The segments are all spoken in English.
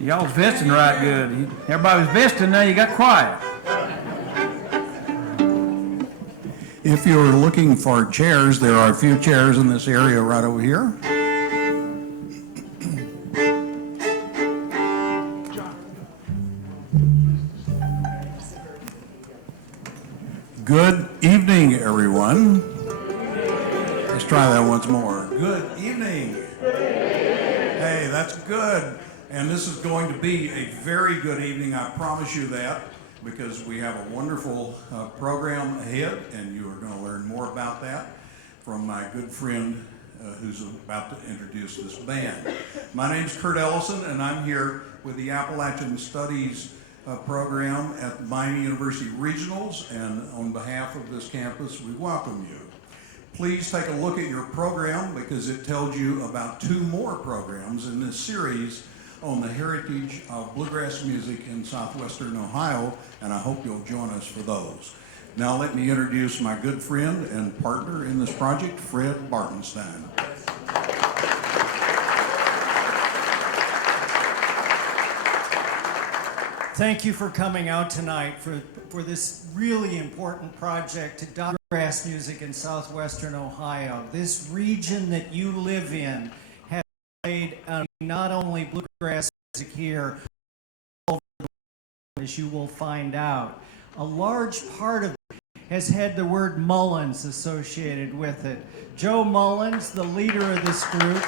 Y'all's vesting right good. Everybody was vesting, now you got quiet. If you're looking for chairs, there are a few chairs in this area right over here. Good evening, everyone. Let's try that once more. Good evening. Hey, that's good. And this is going to be a very good evening, I promise you that, because we have a wonderful program ahead, and you are going to learn more about that from my good friend who's about to introduce this band. My name's Kurt Ellison, and I'm here with the Appalachian Studies program at the Miami University Regionals, and on behalf of this campus, we welcome you. Please take a look at your program because it tells you about 2 more programs in this series on the heritage of bluegrass music in southwestern Ohio, and I hope you'll join us for those. Now let me introduce my good friend and partner in this project, Fred Bartenstein. Thank you for coming out tonight for this really important project to document bluegrass music in southwestern Ohio. This region that you live in has played not only bluegrass music here, as you will find out. A large part of it has had the word Mullins associated with it. Joe Mullins, the leader of this group,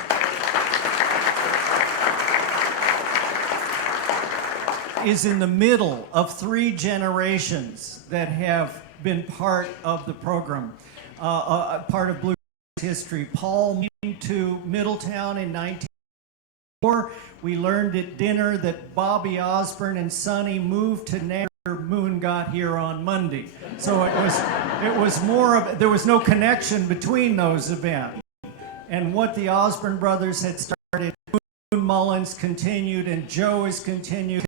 is in the middle of 3 generations that have been part of the program, part of bluegrass history. Paul moved to Middletown in 1904. We learned at dinner that Bobby Osborne and Sonny moved to Nashville. Moon got here on Monday. So it was more of, there was no connection between those events. And what the Osborne brothers had started, Mullins continued, and Joe is continue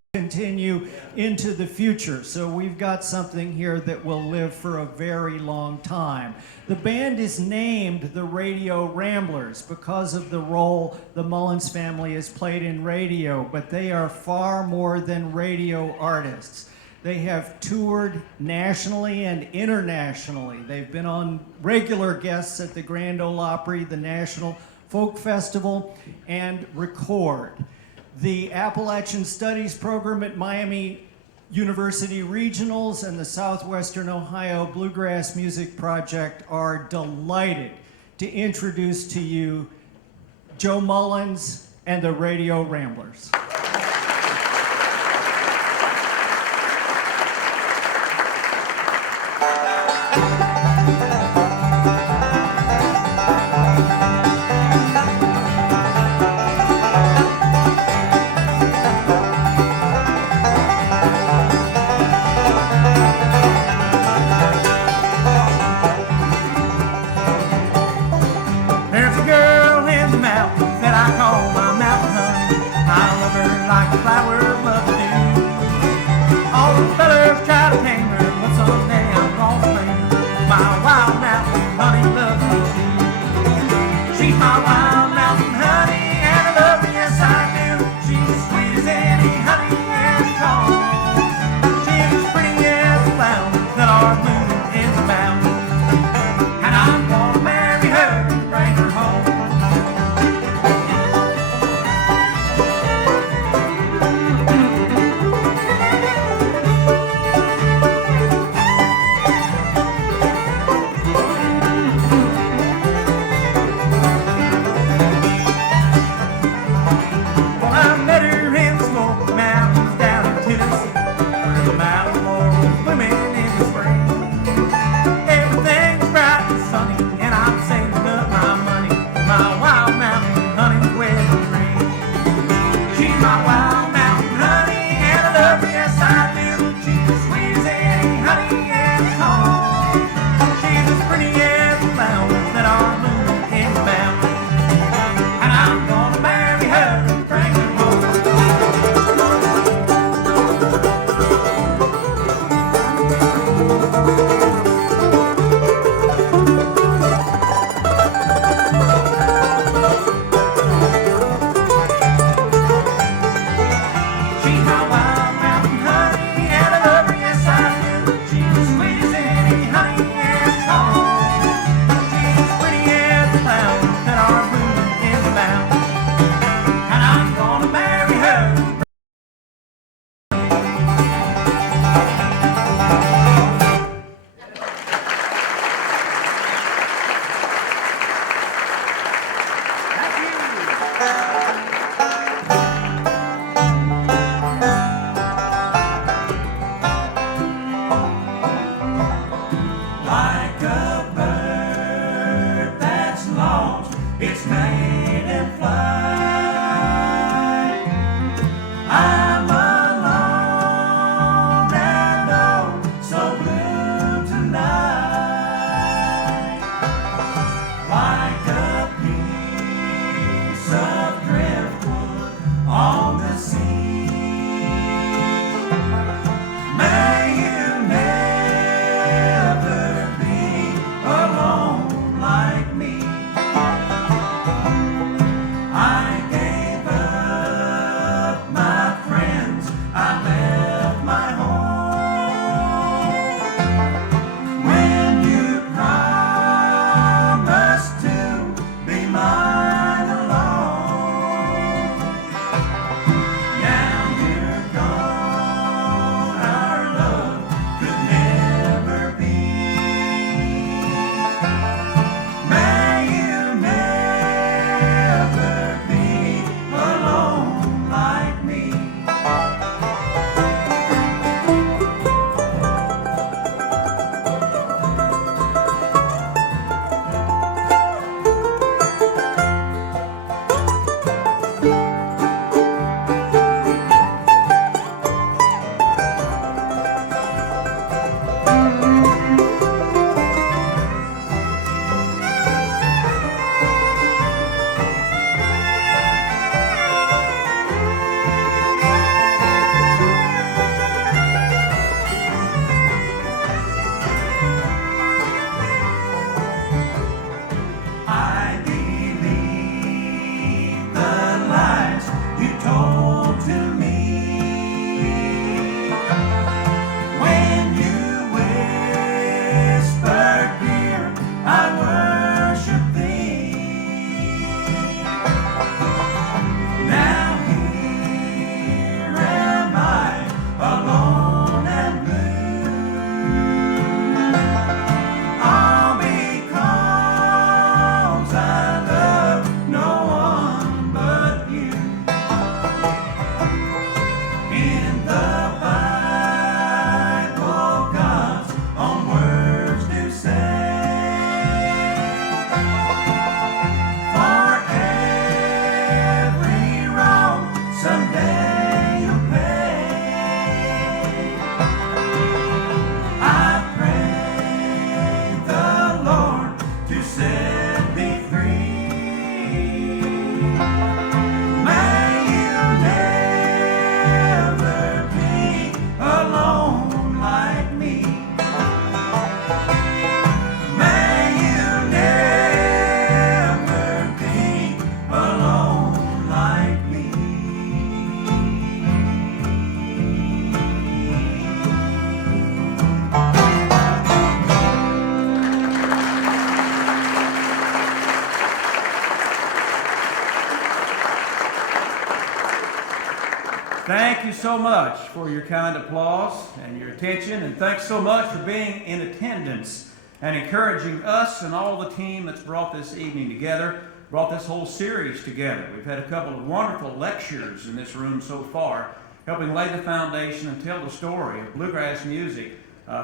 into the future. So we've got something here that will live for a very long time. The band is named the Radio Ramblers because of the role the Mullins family has played in radio, but they are far more than radio artists. They have toured nationally and internationally. They've been on regular guests at the Grand Ole Opry, the National Folk Festival, and record. The Appalachian Studies program at Miami University Regionals and the Southwestern Ohio Bluegrass Music Project are delighted to introduce to you Joe Mullins and the Radio Ramblers. so much for your kind applause and your attention, and thanks so much for being in attendance and encouraging us and all the team that's brought this evening together, brought this whole series together. We've had a couple of wonderful lectures in this room so far, helping lay the foundation and tell the story of bluegrass music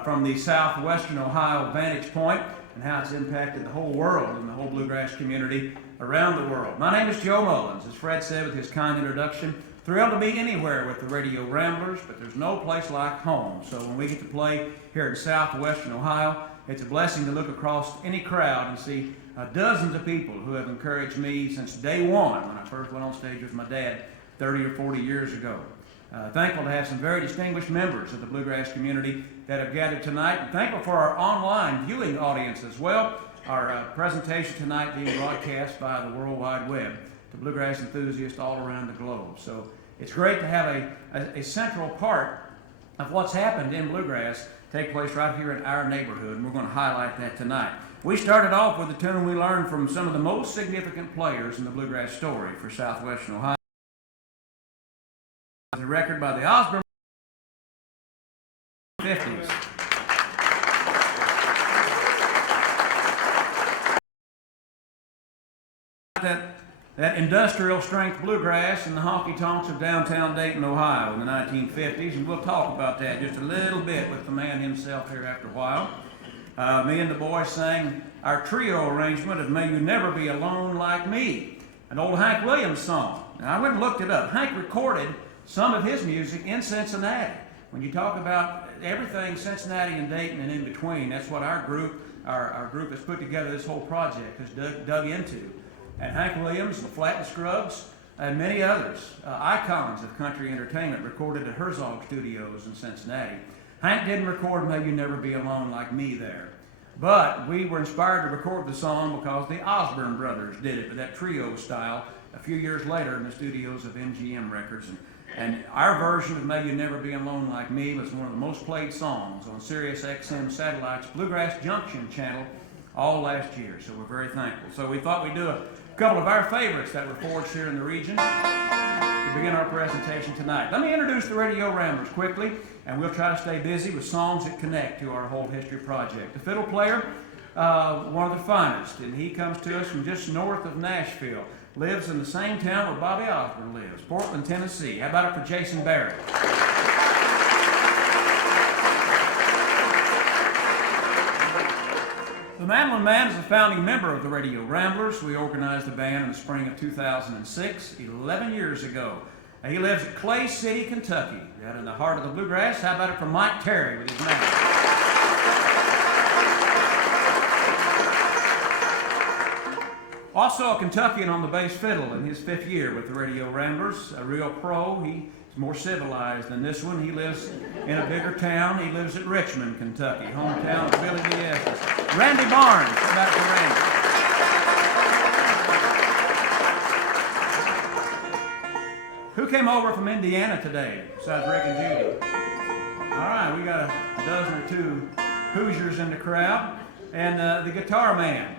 from the southwestern Ohio vantage point and how it's impacted the whole world and the whole bluegrass community around the world. My name is Joe Mullins, as Fred said with his kind introduction. Thrilled to be anywhere with the Radio Ramblers, but there's no place like home. So when we get to play here in southwestern Ohio, it's a blessing to look across any crowd and see dozens of people who have encouraged me since day one when I first went on stage with my dad 30 or 40 years ago. Thankful to have some very distinguished members of the bluegrass community that have gathered tonight, and thankful for our online viewing audience as well. Our presentation tonight being broadcast by the World Wide Web to bluegrass enthusiasts all around the globe. So it's great to have a central part of what's happened in bluegrass take place right here in our neighborhood, and we're going to highlight that tonight. We started off with a tune we learned from some of the most significant players in the bluegrass story for southwestern Ohio. A record by the Osborne 50s. That industrial strength bluegrass and the honky tonks of downtown Dayton, Ohio in the 1950s, and we'll talk about that just a little bit with the man himself here after a while. Me and the boys sang our trio arrangement of May You Never Be Alone Like Me, an old Hank Williams song. Now I went and looked it up. Hank recorded some of his music in Cincinnati. When you talk about everything Cincinnati and Dayton and in between, that's what our group has put together, this whole project has dug into. And Hank Williams, the Flat Scruggs, and many others, icons of country entertainment, recorded at Herzog Studios in Cincinnati. Hank didn't record May You Never Be Alone Like Me there. But we were inspired to record the song because the Osborne brothers did it, with that trio style, a few years later in the studios of MGM Records. And our version of May You Never Be Alone Like Me was one of the most played songs on Sirius XM Satellite's Bluegrass Junction channel all last year, so we're very thankful. So we thought we'd do a couple of our favorites that were forged here in the region to begin our presentation tonight. Let me introduce the Radio Ramblers quickly, and we'll try to stay busy with songs that connect to our whole history project. The fiddle player, one of the finest, and he comes to us from just north of Nashville. Lives in the same town where Bobby Osborne lives, Portland, Tennessee. How about it for Jason Barrett? The Mandolin Man is a founding member of the Radio Ramblers. We organized the band in the spring of 2006, 11 years ago. He lives at Clay City, Kentucky, out in the heart of the bluegrass. How about it for Mike Terry with his man? Also a Kentuckian on the bass fiddle in his 5th year with the Radio Ramblers, a real pro. He's more civilized than this one. He lives in a bigger town. He lives at Richmond, Kentucky, hometown of Billy D. Estes. Randy Barnes, how about it for Randy? Who came over from Indiana today, besides Rick and Judy? All right, we got a dozen or two Hoosiers in the crowd. And the guitar man,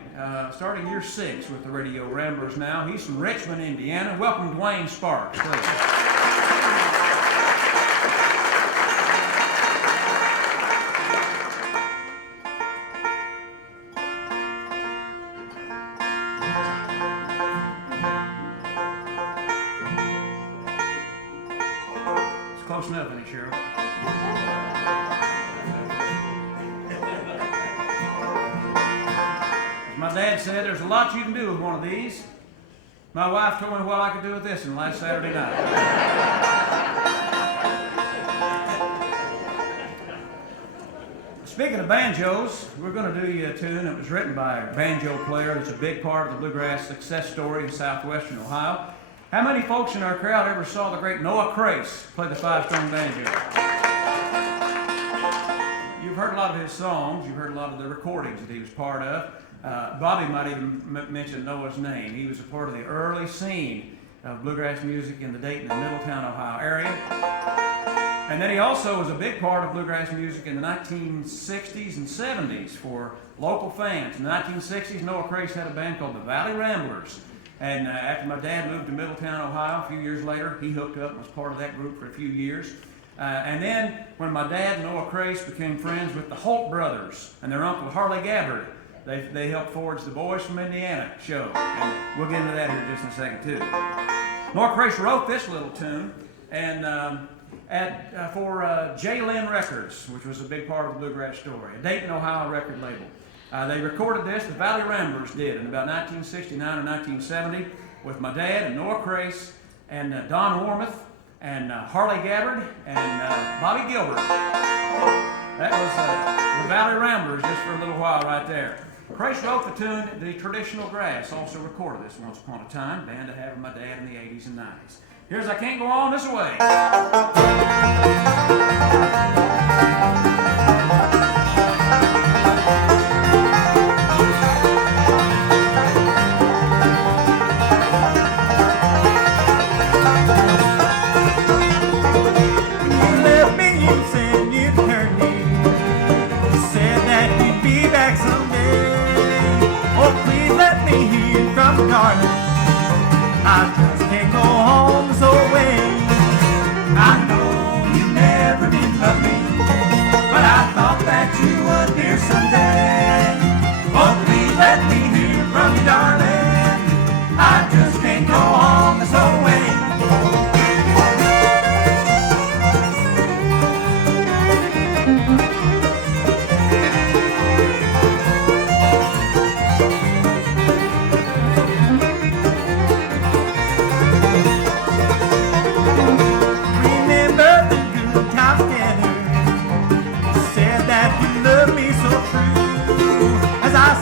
starting year 6 with the Radio Ramblers now. He's from Richmond, Indiana. Welcome, Dwayne Sparks, please. It's close enough, isn't it, Cheryl? My dad said there's a lot you can do with one of these. My wife told me what I could do with this one last Saturday night. Speaking of banjos, we're going to do you a tune that was written by a banjo player that's a big part of the bluegrass success story in southwestern Ohio. How many folks in our crowd ever saw the great Noah Crace play the 5-string banjo? You've heard a lot of his songs. You've heard a lot of the recordings that he was part of. Bobby might even mention Noah's name. He was a part of the early scene of bluegrass music in the Dayton and Middletown, Ohio area. And then he also was a big part of bluegrass music in the 1960s and 70s for local fans. In the 1960s, Noah Crace had a band called the Valley Ramblers. And after my dad moved to Middletown, Ohio, a few years later, he hooked up and was part of that group for a few years. And then when my dad and Noah Crace became friends with the Holt brothers and their uncle Harley Gabbard, they helped forge the Boys from Indiana show. And we'll get into that here just in a second too. Noah Crace wrote this little tune and for J. Lynn Records, which was a big part of the bluegrass story, a Dayton, Ohio record label. They recorded this, the Valley Ramblers did, in about 1969 or 1970 with my dad and Noah Crace and Don Wormuth and Harley Gabbard and Bobby Gilbert. That was the Valley Ramblers just for a little while right there. Crace wrote the tune, The Traditional Grass, also recorded this once upon a time, band to have with my dad in the 80s and 90s. Here's I Can't Go On This Way. Darling, I just can't go home this old way. I know you never did love me, but I thought that you would, dear, someday. Oh, please let me hear from you, darling. I just can't go home this old way.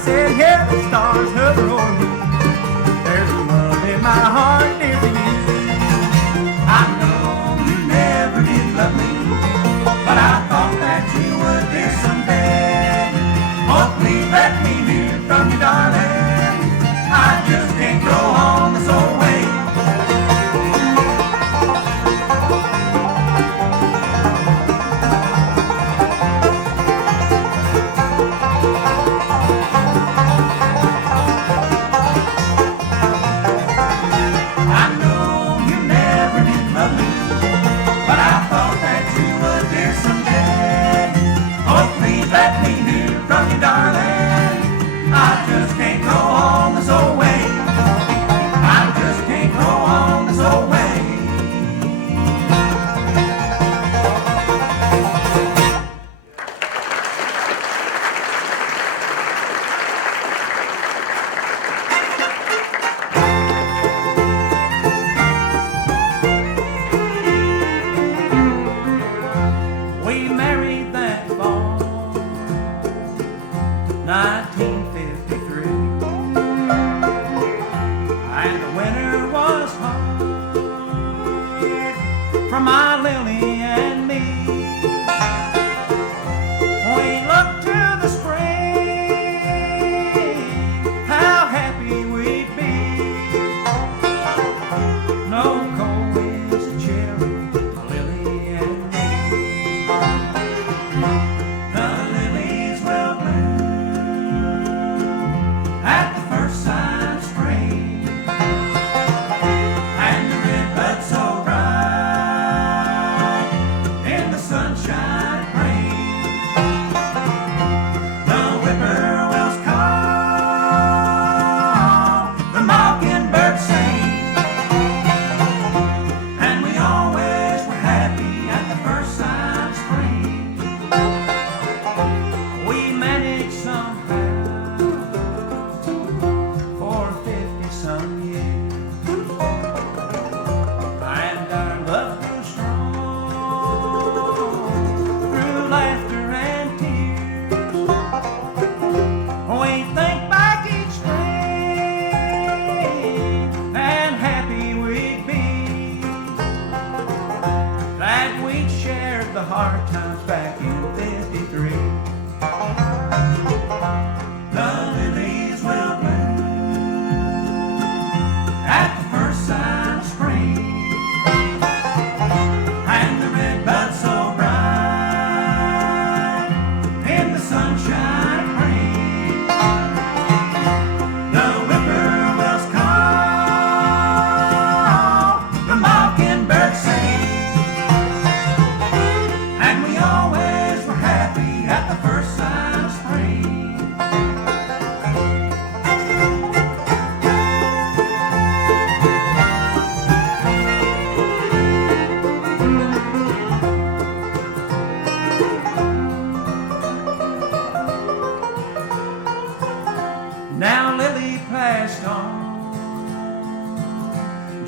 Said, yeah, the stars hover o'er me. There's love in my heart near to you. I know you never did love me, but I thought that you would, dear, someday. Oh, please let me hear from you, darling. I just can't go on this old way.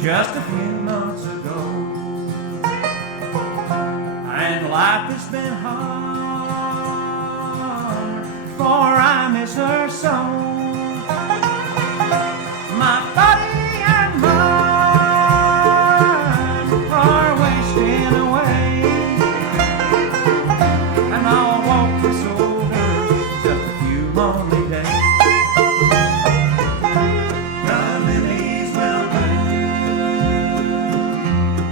just a few months ago. And life has been hard, for I miss her so. My body and mind are wasting away, and I'll walk this old earth just a few lonely days. The lilies will bloom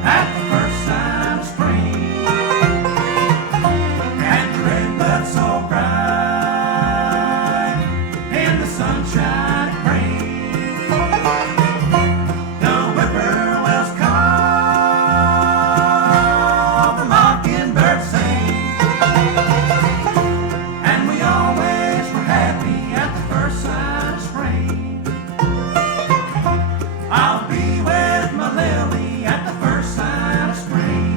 at the first sign of spring, and the redbud so bright in the sunshine and rain. The whippoorwills call, the mockingbirds sing, and we always were happy at the first sign of spring. I'll be with my Lily at the first sign of spring.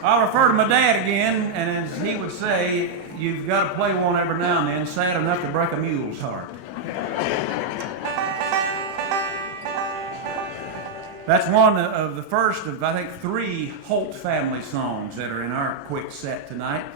I'll refer to my dad again, and as he would say, you've got to play one every now and then, sad enough to break a mule's heart. That's one of the first of, I think, 3 Holt family songs that are in our quick set tonight.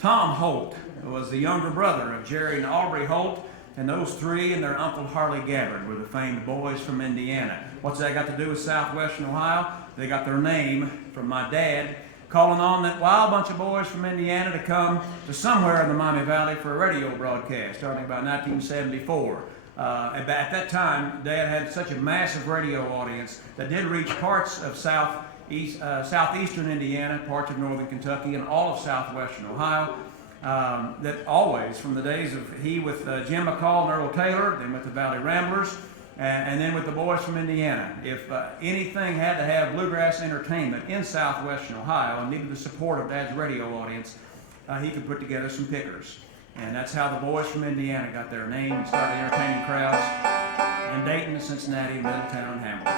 Tom Holt was the younger brother of Jerry and Aubrey Holt, and those 3 and their Uncle Harley Gabbard were the famed boys from Indiana. What's that got to do with southwestern Ohio? They got their name from my dad calling on that wild bunch of boys from Indiana to come to somewhere in the Miami Valley for a radio broadcast starting about 1974. At that time, Dad had such a massive radio audience that did reach parts of southeastern Indiana, parts of northern Kentucky, and all of southwestern Ohio. That always, from the days of he with Jim McCall and Earl Taylor, then with the Valley Ramblers, and then with the boys from Indiana. If anything had to have bluegrass entertainment in southwestern Ohio and needed the support of Dad's radio audience, he could put together some pickers. And that's how the boys from Indiana got their name and started entertaining crowds in Dayton, Cincinnati, Middletown, and Hamilton.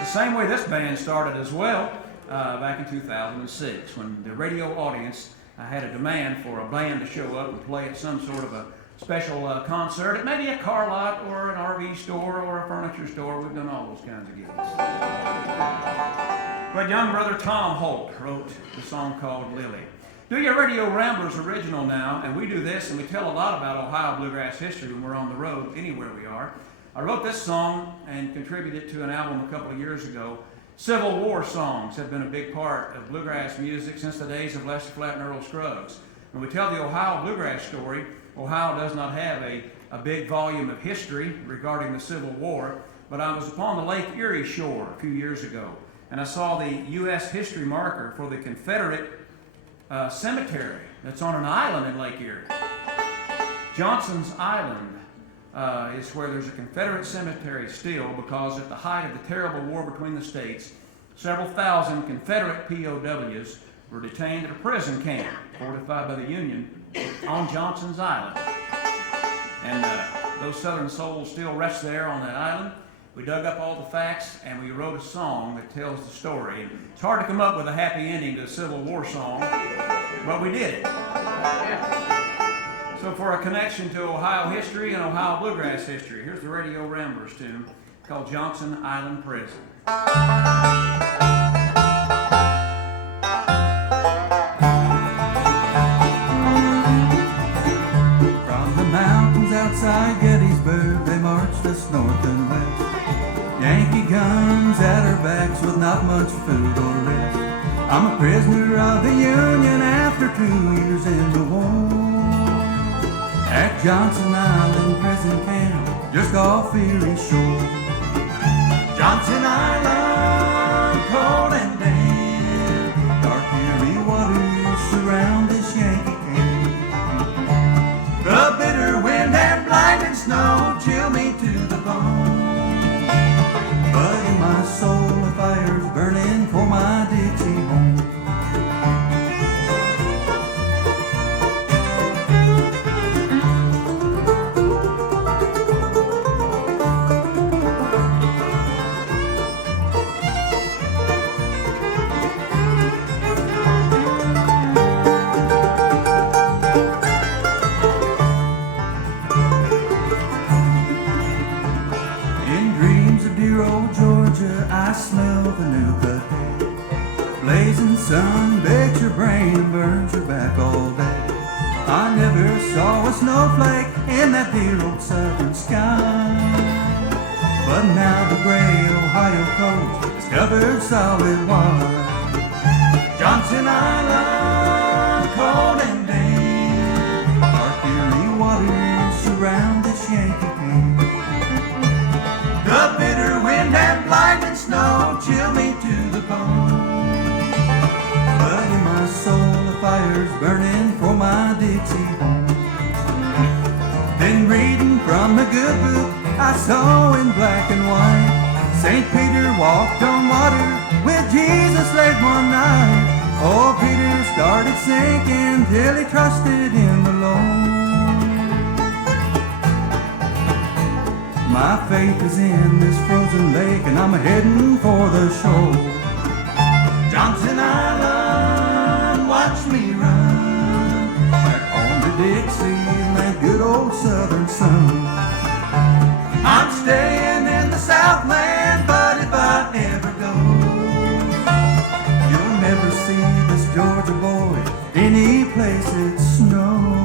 It's the same way this band started as well, back in 2006, when the radio audience had a demand for a band to show up and play at some sort of a special concert at maybe a car lot or an RV store or a furniture store. We've done all those kinds of gigs. But young brother Tom Holt wrote the song called Lily. Do Your Radio Ramblers original now, and we do this and we tell a lot about Ohio bluegrass history when we're on the road, anywhere we are. I wrote this song and contributed to an album a couple of years ago. Civil War songs have been a big part of bluegrass music since the days of Lester Flatt and Earl Scruggs. When we tell the Ohio bluegrass story, Ohio does not have a big volume of history regarding the Civil War, but I was upon the Lake Erie shore a few years ago, and I saw the U.S. history marker for the Confederate cemetery that's on an island in Lake Erie. Johnson's Island is where there's a Confederate cemetery still, because at the height of the terrible war between the states, several thousand Confederate POWs were detained at a prison camp fortified by the Union on Johnson's Island. And those Southern souls still rest there on that island. We dug up all the facts and we wrote a song that tells the story. And it's hard to come up with a happy ending to a Civil War song, but we did it. So for a connection to Ohio history and Ohio bluegrass history, here's the Radio Ramblers tune called Johnson Island Prison. From the mountains outside Gettysburg, they marched us north and west. Yankee guns at our backs with not much food or rest. I'm a prisoner of the Union after 2 years in the war. At Johnson Island prison camp, just off Erie shore. Johnson Island, cold and damp, dark Erie waters surround this Yankee camp. The bitter wind and blinding snow chill me to the bone, but in my soul a fire's all day. I never saw a snowflake in that dear old southern sky. But now the gray Ohio coast is covered solid white. Johnson Island, cold and damp, dark eerie waters surround this Yankee camp. The bitter wind and blinding snow chill me to the bone. But in my soul the fire's burning for my Dixie home. Been reading from the good book I saw in black and white. St. Peter walked on water with Jesus late one night. Oh, Peter started sinking till he trusted in the Lord. My faith is in this frozen lake and I'm heading for the shore. Johnson Island, watch me run back home to Dixie and that good old southern sun. I'm staying in the Southland, but if I ever go, you'll never see this Georgia boy any place it snows.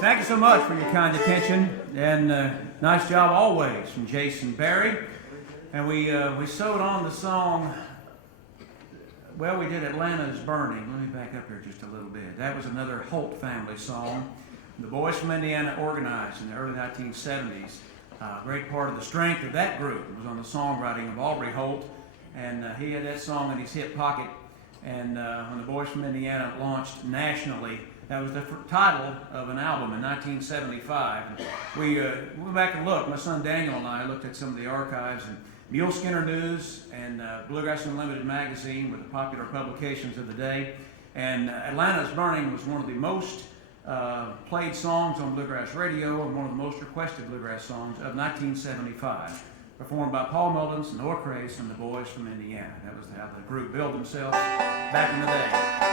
Thank you so much for your kind attention, and nice job always from Jason Barry. And we sewed on the song, well, we did Atlanta's Burning. Let me back up here just a little bit. That was another Holt family song. The boys from Indiana organized in the early 1970s. A great part of the strength of that group was on the songwriting of Aubrey Holt, and he had that song in his hip pocket. And when the boys from Indiana launched nationally, that was the title of an album in 1975. We went back and looked. My son Daniel and I looked at some of the archives, and Mule Skinner News and Bluegrass Unlimited magazine were the popular publications of the day. And Atlanta's Burning was one of the most played songs on bluegrass radio and one of the most requested bluegrass songs of 1975, performed by Paul Mullins, Noah Crace, and the boys from Indiana. That was how the group billed themselves back in the day.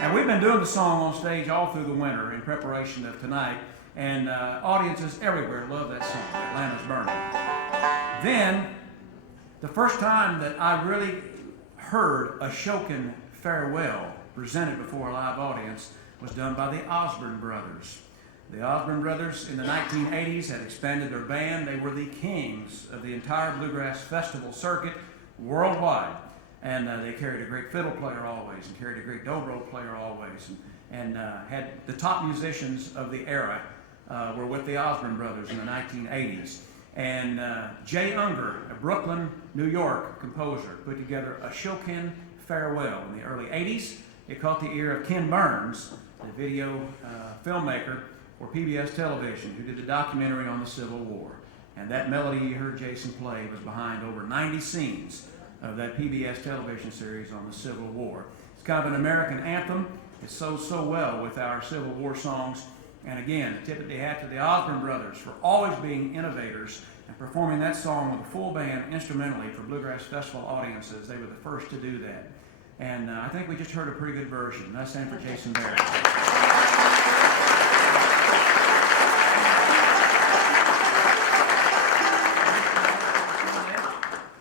And we've been doing the song on stage all through the winter in preparation of tonight, and audiences everywhere love that song, Atlanta's Burning. Then, the first time that I really heard a Shokin farewell presented before a live audience was done by the Osborne brothers. The Osborne brothers in the 1980s had expanded their band. They were the kings of the entire bluegrass festival circuit worldwide. And they carried a great fiddle player always, and carried a great dobro player always, and had the top musicians of the era were with the Osborne brothers in the 1980s. And Jay Unger, a Brooklyn, New York composer, put together a Shokin farewell in the early 80s. It caught the ear of Ken Burns, the video filmmaker for PBS television, who did the documentary on the Civil War. And that melody you heard Jason play was behind over 90 scenes of that PBS television series on the Civil War. It's kind of an American anthem. It sews so well with our Civil War songs. And again, a tip of the hat to the Osborne brothers for always being innovators and performing that song with a full band instrumentally for Bluegrass Festival audiences. They were the first to do that. And I think we just heard a pretty good version. That's the same for Jason Barry.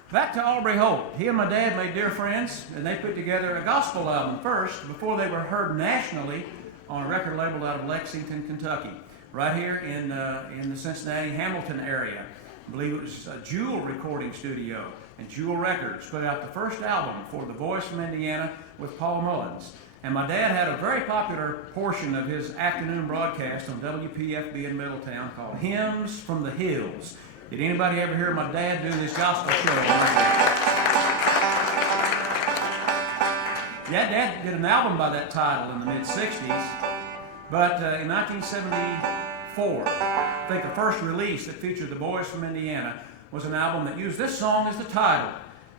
Back to Aubrey Holt. He and my dad made dear friends, and they put together a gospel album first before they were heard nationally on a record label out of Lexington, Kentucky, right here in the Cincinnati, Hamilton area. I believe it was a Jewel recording studio. and Jewel Records put out the first album for The Voice from Indiana with Paul Mullins. And my dad had a very popular portion of his afternoon broadcast on WPFB in Middletown called Hymns from the Hills. Did anybody ever hear my dad do this gospel show? Yeah, Dad did an album by that title in the mid-'60s, but in 1974, I think the first release that featured The Voice from Indiana was an album that used this song as the title.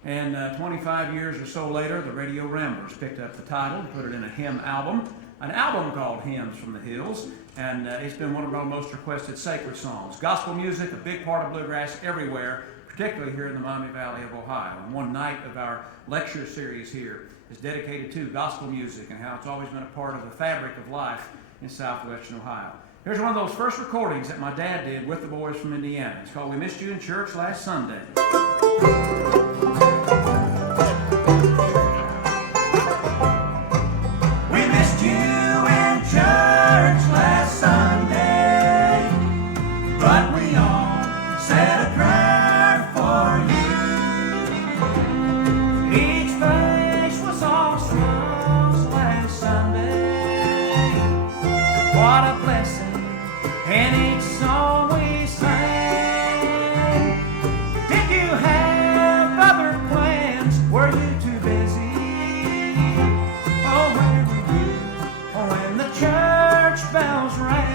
And 25 years or so later, the radio Ramblers picked up the title and put it in a hymn album, an album called Hymns from the Hills, and it's been one of our most requested sacred songs. Gospel music, a big part of bluegrass everywhere, particularly here in the Miami Valley of Ohio. And one night of our lecture series here is dedicated to gospel music and how it's always been a part of the fabric of life in southwestern Ohio. Here's one of those first recordings that my dad did with the Boys from Indiana. It's called We Missed You in Church Last Sunday. We missed you in church last Sunday, but we all said a prayer for you. Each face was all smiles last Sunday. What a blessing in each song we sang. Did you have other plans? Were you too busy? Oh, where were you when the church bells rang?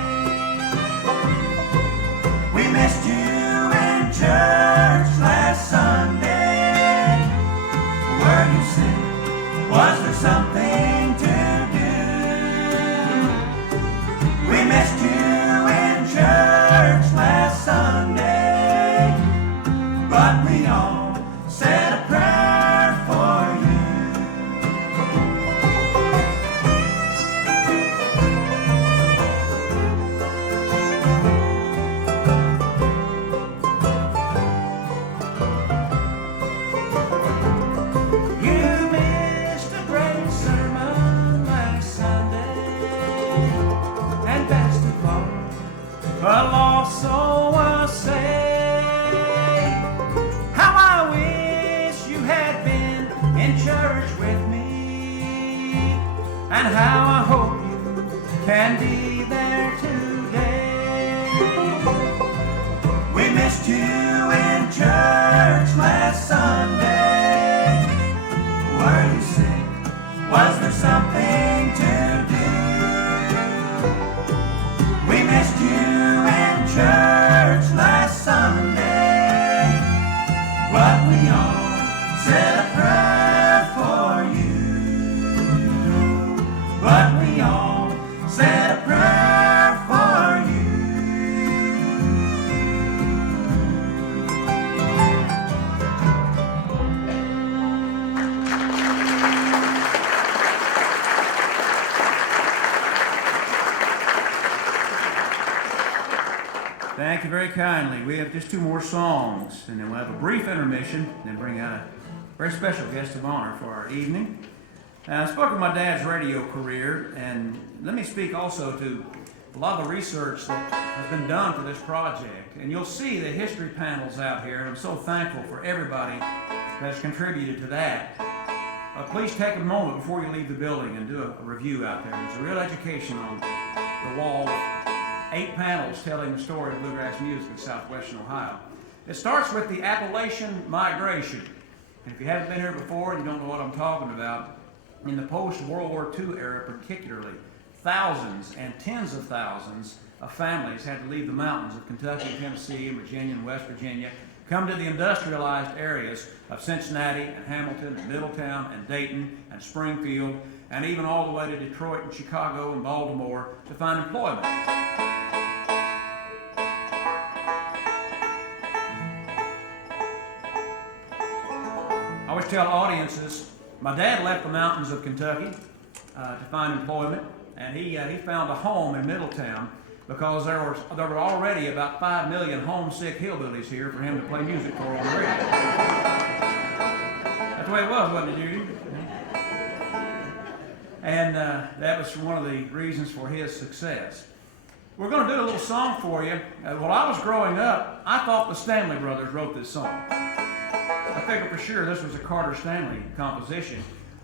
We missed you in church last Sunday. Were you sick? Was there something to do? We missed you in church last Sunday, but we all said a prayer for you. You missed a great sermon last Sunday, and best of all, a lost soul was saved. How I wish you had been in church with me, and how I hope you can be there today. We missed you in church last Sunday. Were you sick? Was there something to do? We missed you in church last Sunday, but we all said a prayer for you. But we all said a prayer for you. Thank you very kindly. We have just two more songs, and then we'll have a brief intermission, and then bring out a very special guest of honor for our evening. I spoke of my dad's radio career, and let me speak also to a lot of the research that has been done for this project. And you'll see the history panels out here, and I'm so thankful for everybody that's contributed to that. Please take a moment before you leave the building and do a review out there. There's a real education on the wall. 8 panels telling the story of bluegrass music in southwestern Ohio. It starts with the Appalachian migration. And if you haven't been here before and you don't know what I'm talking about, in the post-World War II era particularly, thousands and tens of thousands of families had to leave the mountains of Kentucky, Tennessee, and Virginia, and West Virginia, come to the industrialized areas of Cincinnati and Hamilton and Middletown and Dayton and Springfield, and even all the way to Detroit and Chicago and Baltimore to find employment. I always tell audiences, my dad left the mountains of Kentucky to find employment, and he found a home in Middletown because there were already about 5 million homesick hillbillies here for him to play music for on the radio. That's the way it was, wasn't it, Judy? And that was one of the reasons for his success. We're going to do a little song for you. While I was growing up, I thought the Stanley Brothers wrote this song. I figure for sure this was a Carter Stanley composition,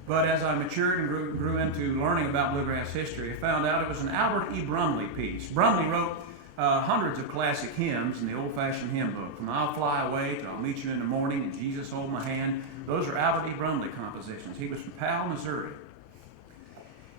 but as I matured and grew into learning about bluegrass history, I found out it was an Albert E. Brumley piece. Brumley wrote hundreds of classic hymns in the old-fashioned hymn book, from I'll Fly Away to I'll Meet You in the Morning and Jesus Hold My Hand. Those are Albert E. Brumley compositions. He was from Powell, Missouri.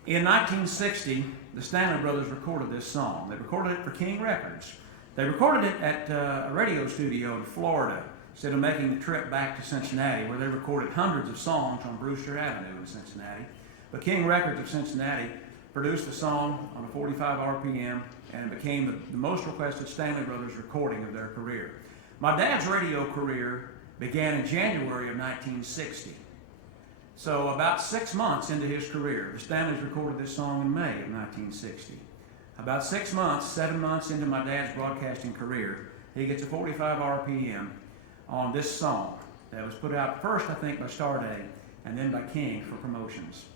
In 1960, the Stanley Brothers recorded this song. They recorded it for King Records. They recorded it at a radio studio in Florida instead of making the trip back to Cincinnati, where they recorded hundreds of songs on Brewster Avenue in Cincinnati. But King Records of Cincinnati produced the song on a 45 RPM, and it became the most requested Stanley Brothers recording of their career. My dad's radio career began in January of 1960. So about 6 months into his career, the Stanleys recorded this song in May of 1960. About 6 months, 7 months into my dad's broadcasting career, he gets a 45 RPM on this song that was put out first, I think, by Starday and then by King for promotions.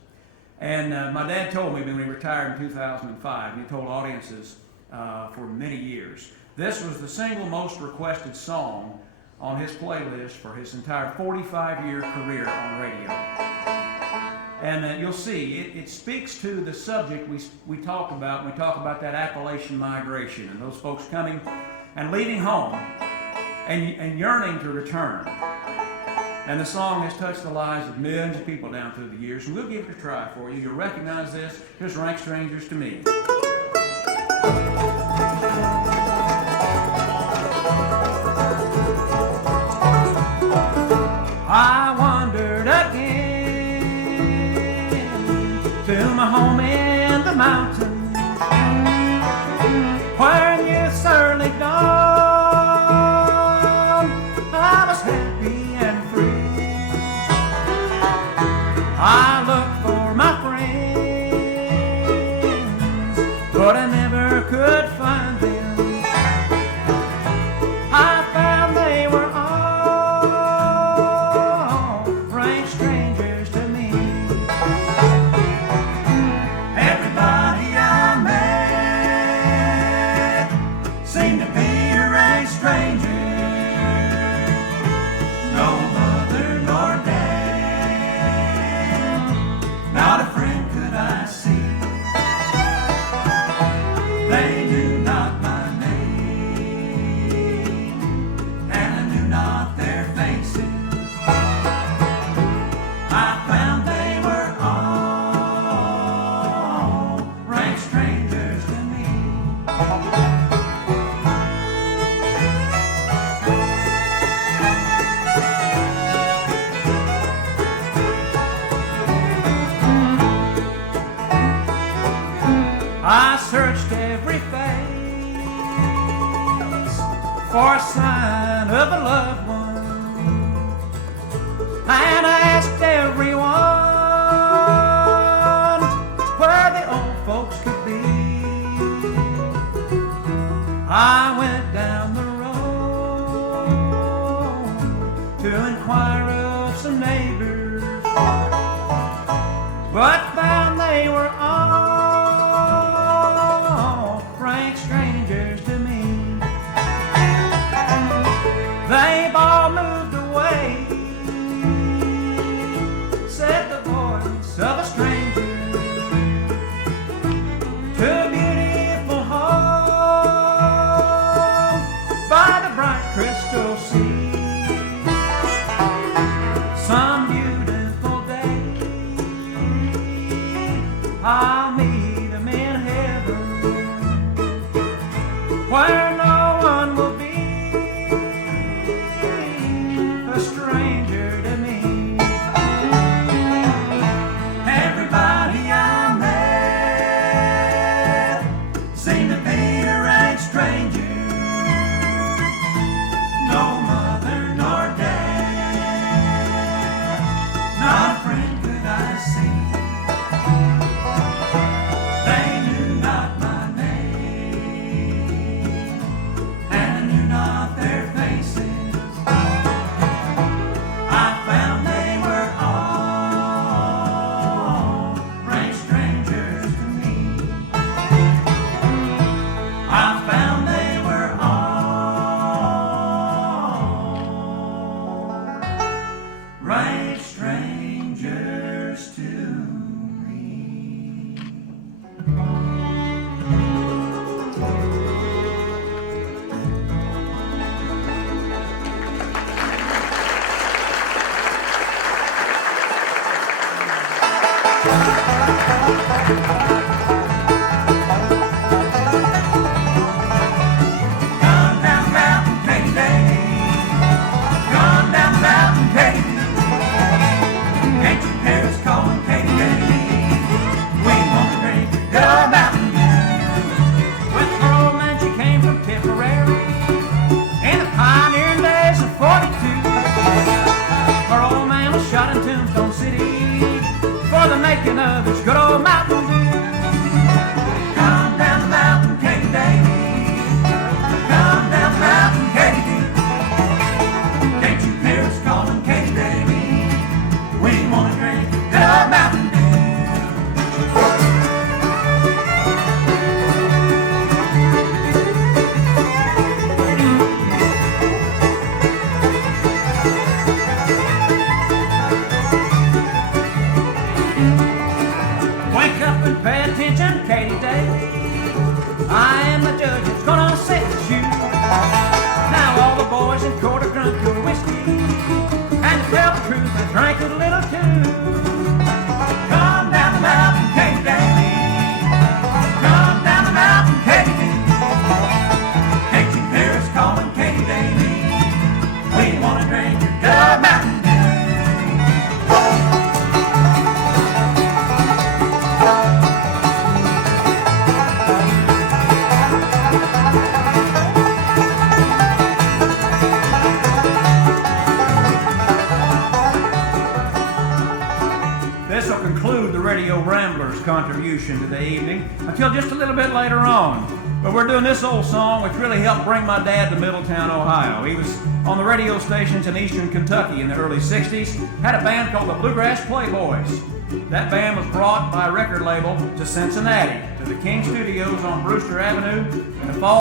And my dad told me when he retired in 2005, and he told audiences for many years, this was the single most requested song on his playlist for his entire 45-year career on radio. And you'll see, it speaks to the subject we talk about when we talk about that Appalachian migration and those folks coming and leaving home and yearning to return. And the song has touched the lives of millions of people down through the years, and we'll give it a try for you. You'll recognize this. Here's Rank Strangers to Me. I wandered again to my home in the mountains, where in youth's early dawn I was happy and free. I looked for my friends, but I never could find them. I found they were all rank strangers to me. Everybody I met seemed to be a rank stranger. No mother nor dad, not a friend could I see. They knew not my name, and I knew not their faces. I found they were all rank strangers to me. I searched every face for a sign of a loved one, and I asked everyone where the old folks could be. I went down the road to inquire of some neighbors, but found they were all rank strangers to me. They've all moved away, said the voice of a stranger, to a beautiful home by the bright crystal sea. Some beautiful day I'll meet them in heaven, where no one will be a stranger to me. Everybody I met seemed to be a rank stranger. No mother nor dad, not a friend could I see. Gone down the mountain, Katy Davy. Gone down the mountain, Katy. Can't you hear us calling Katy Davy? We want to drink your Mountain Dew. With her old man, she came from Tipperary in the pioneering days of 42. Her old man was shot in Tombstone City for the making of his good old Mountain Dew. Come down the mountain, Katy Davy. Come down the mountain, Katy. Can't you hear us calling Katy Davy? We want to drink your Mountain Dew. Wake up and pay attention, Katy Davy. I am the judge that's gonna sentence you. Now all the boys in court have drunk your whiskey, and to tell the truth, I drank a little too. Come down the mountain, Katy Davy. Come down the mountain, Katy. Can't you hear us calling Katy Davy? We want to drink your good Mountain Dew. This will conclude the Radio Ramblers contribution to the evening until just a little bit later on. But we're doing this old song which really helped bring my dad to Middletown, Ohio. He was on the radio stations in eastern Kentucky in the early 60s, had a band called the Bluegrass Playboys. That band was brought by a record label to Cincinnati, to the King Studios on Brewster Avenue in the fall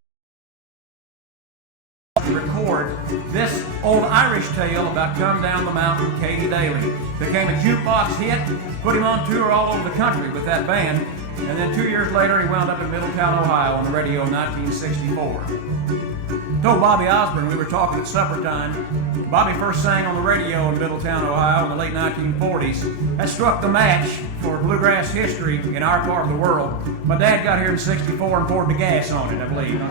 to record this old Irish tale about Come Down the Mountain, Katy Daly. Became a jukebox hit, put him on tour all over the country with that band, and then 2 years later he wound up in Middletown, Ohio on the radio in 1964. Told Bobby Osborne, we were talking at supper time, Bobby first sang on the radio in Middletown, Ohio in the late 1940s. That struck the match for bluegrass history in our part of the world. My dad got here in 64 and poured the gas on it, I believe.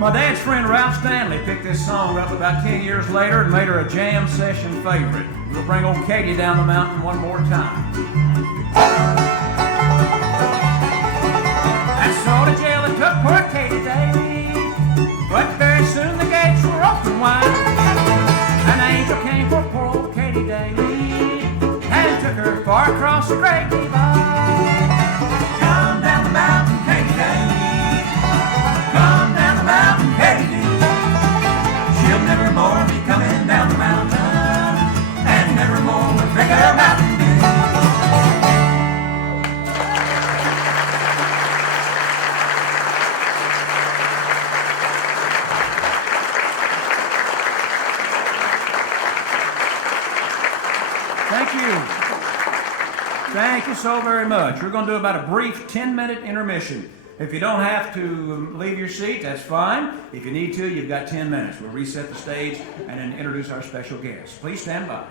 My dad's friend Ralph Stanley picked this song up about 10 years later and made her a jam session favorite. We'll bring old Katy down the mountain one more time. And so to jail it took poor Katy Davy, but very soon the gates were open wide. An angel came for poor old Katy Davy and took her far across the great divide. Come down the mountain, Katy Davy. Come down the mountain, Katy. She'll never more be coming down the mountain, and never more will drink her Mountain Dew. Thank you. Thank you so very much. We're going to do about a brief 10-minute intermission. If you don't have to leave your seat, that's fine. If you need to, you've got 10 minutes. We'll reset the stage and then introduce our special guest. Please stand by.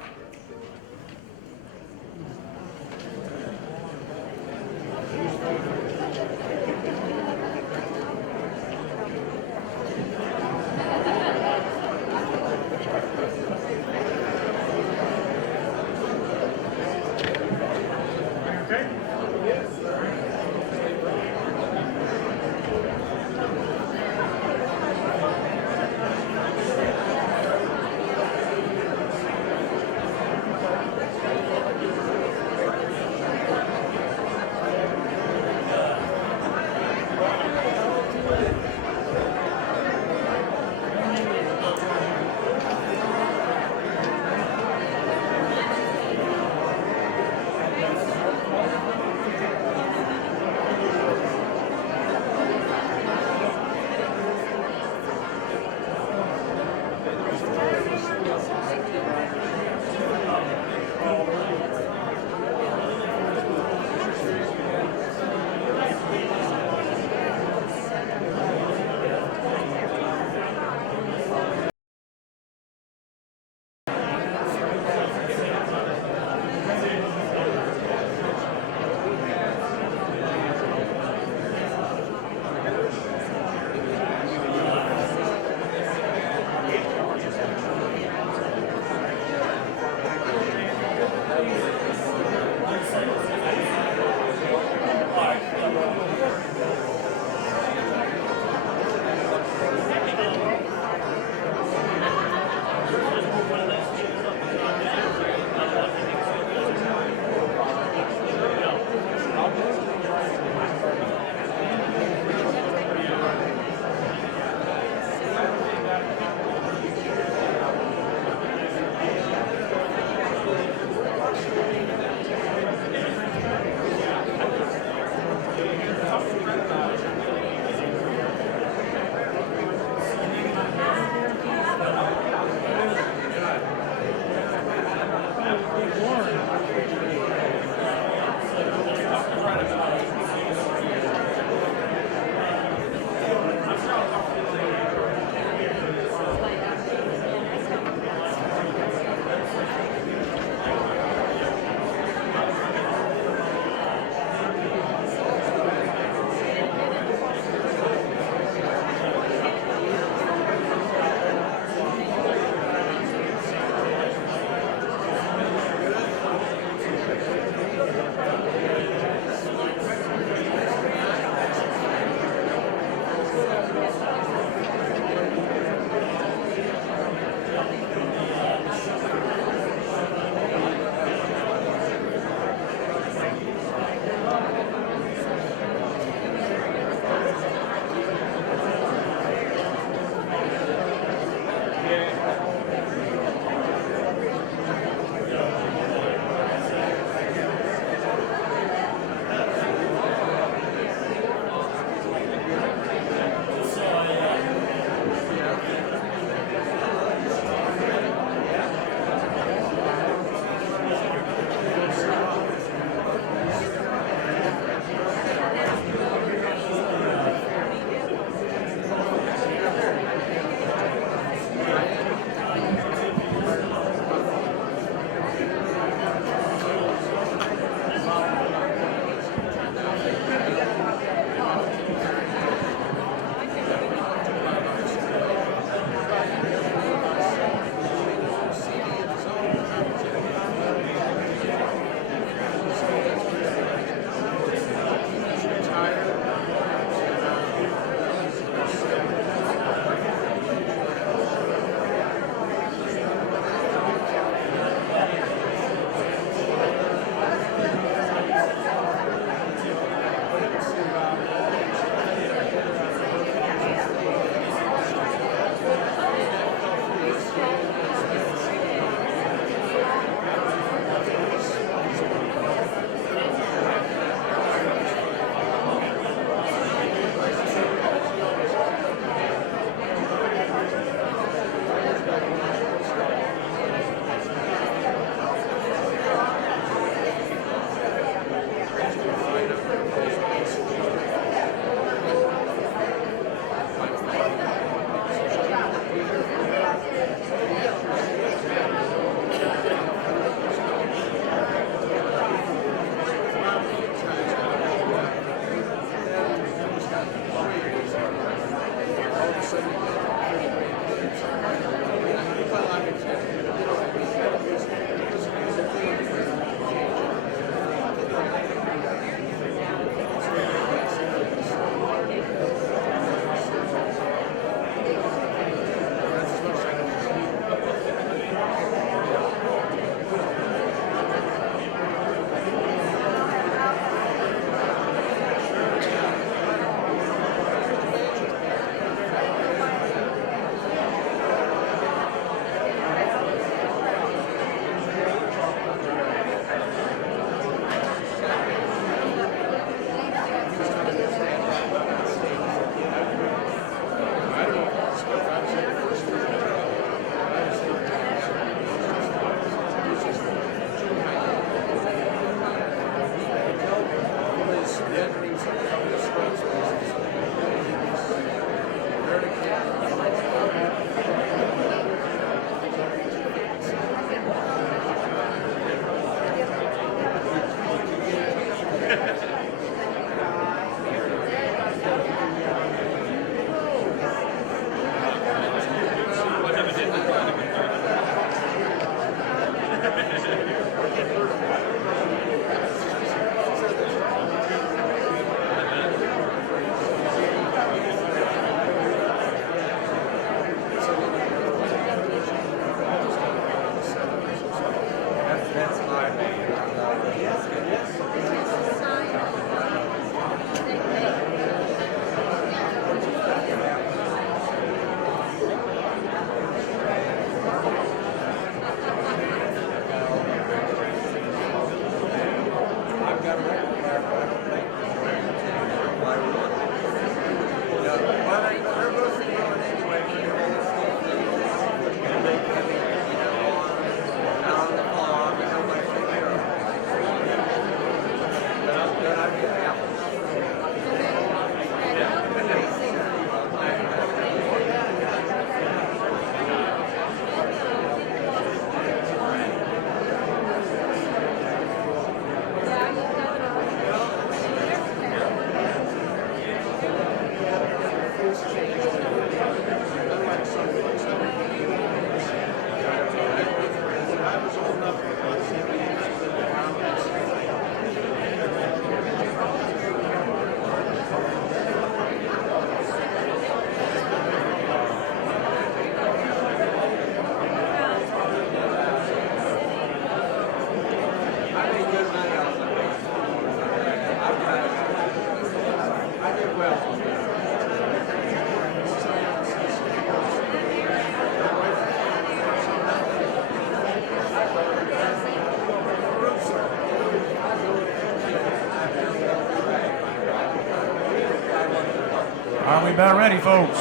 Are we about ready, folks?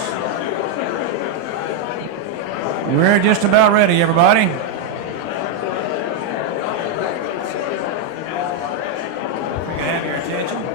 We're just about ready, everybody. If we can have your attention.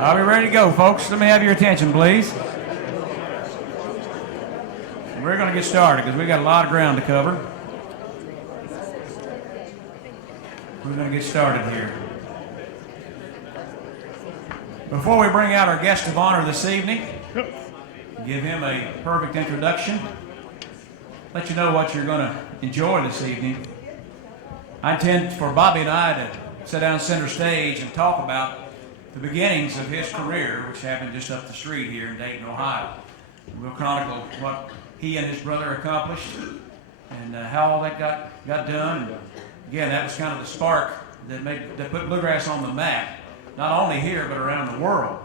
Are we ready to go, folks? Let me have your attention, please. We're going to get started because we got a lot of ground to cover. We're going to get started here. Before we bring out our guest of honor this evening, give him a perfect introduction, let you know what you're going to enjoy this evening. I intend for Bobby and I to sit down center stage and talk about the beginnings of his career, which happened just up the street here in Dayton, Ohio. We'll chronicle what he and his brother accomplished and how all that got done. And again, that was kind of the spark that put bluegrass on the map, not only here but around the world.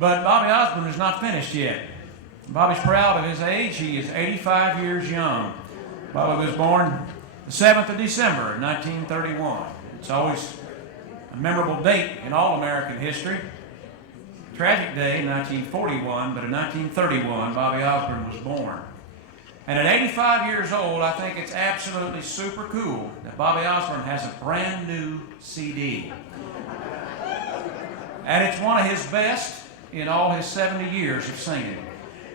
But Bobby Osborne is not finished yet. Bobby's proud of his age. He is 85 years young. Bobby was born the 7th of December, 1931. It's always a memorable date in all American history. Tragic day in 1941, but in 1931, Bobby Osborne was born. And at 85 years old, I think it's absolutely super cool that Bobby Osborne has a brand new CD. And it's one of his best in all his 70 years of singing.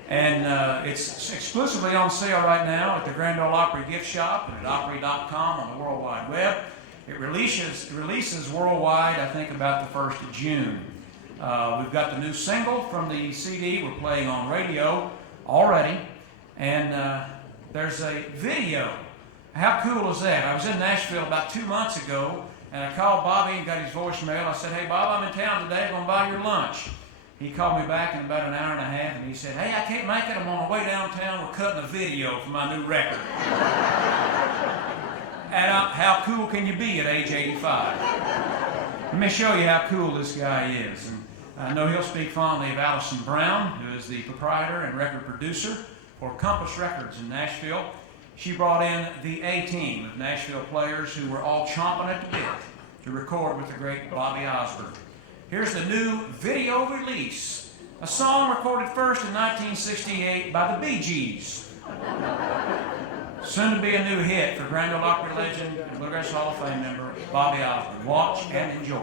And it's exclusively on sale right now at the Grand Ole Opry gift shop and at Opry.com on the World Wide Web. It releases worldwide, I think, about the 1st of June. We've got the new single from the CD we're playing on radio already, and there's a video. How cool is that? I was in Nashville about 2 months ago, and I called Bobby and got his voicemail. I said, "Hey, Bob, I'm in town today. I'm going to buy your lunch." He called me back in about an hour and a half, and he said, "Hey, I can't make it. I'm on my way downtown. We're cutting a video for my new record." And how cool can you be at age 85? Let me show you how cool this guy is. And I know he'll speak fondly of Allison Brown, who is the proprietor and record producer for Compass Records in Nashville. She brought in the A-team of Nashville players who were all chomping at the bit to record with the great Bobby Osborne. Here's the new video release, a song recorded first in 1968 by the Bee Gees. Soon to be a new hit for Grand Ole Opry legend and Bluegrass Hall of Fame member Bobby Osborne. Watch and enjoy.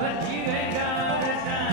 But you ain't got the time.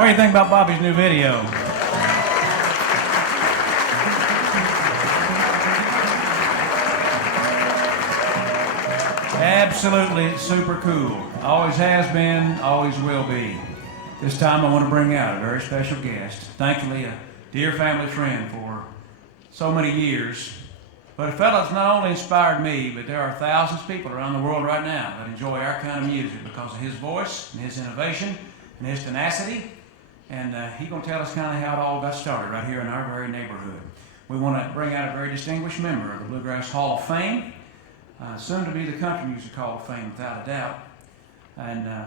What do you think about Bobby's new video? Absolutely super cool. Always has been, always will be. This time I want to bring out a very special guest. Thankfully, a dear family friend for so many years. But a fellow that's not only inspired me, but there are thousands of people around the world right now that enjoy our kind of music because of his voice and his innovation and his tenacity. And he's going to tell us kind of how it all got started right here in our very neighborhood. We want to bring out a very distinguished member of the Bluegrass Hall of Fame. Soon to be the Country Music Hall of Fame, without a doubt. And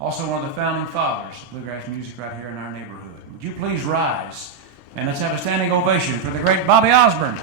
also one of the founding fathers of bluegrass music right here in our neighborhood. Would you please rise and let's have a standing ovation for the great Bobby Osborne.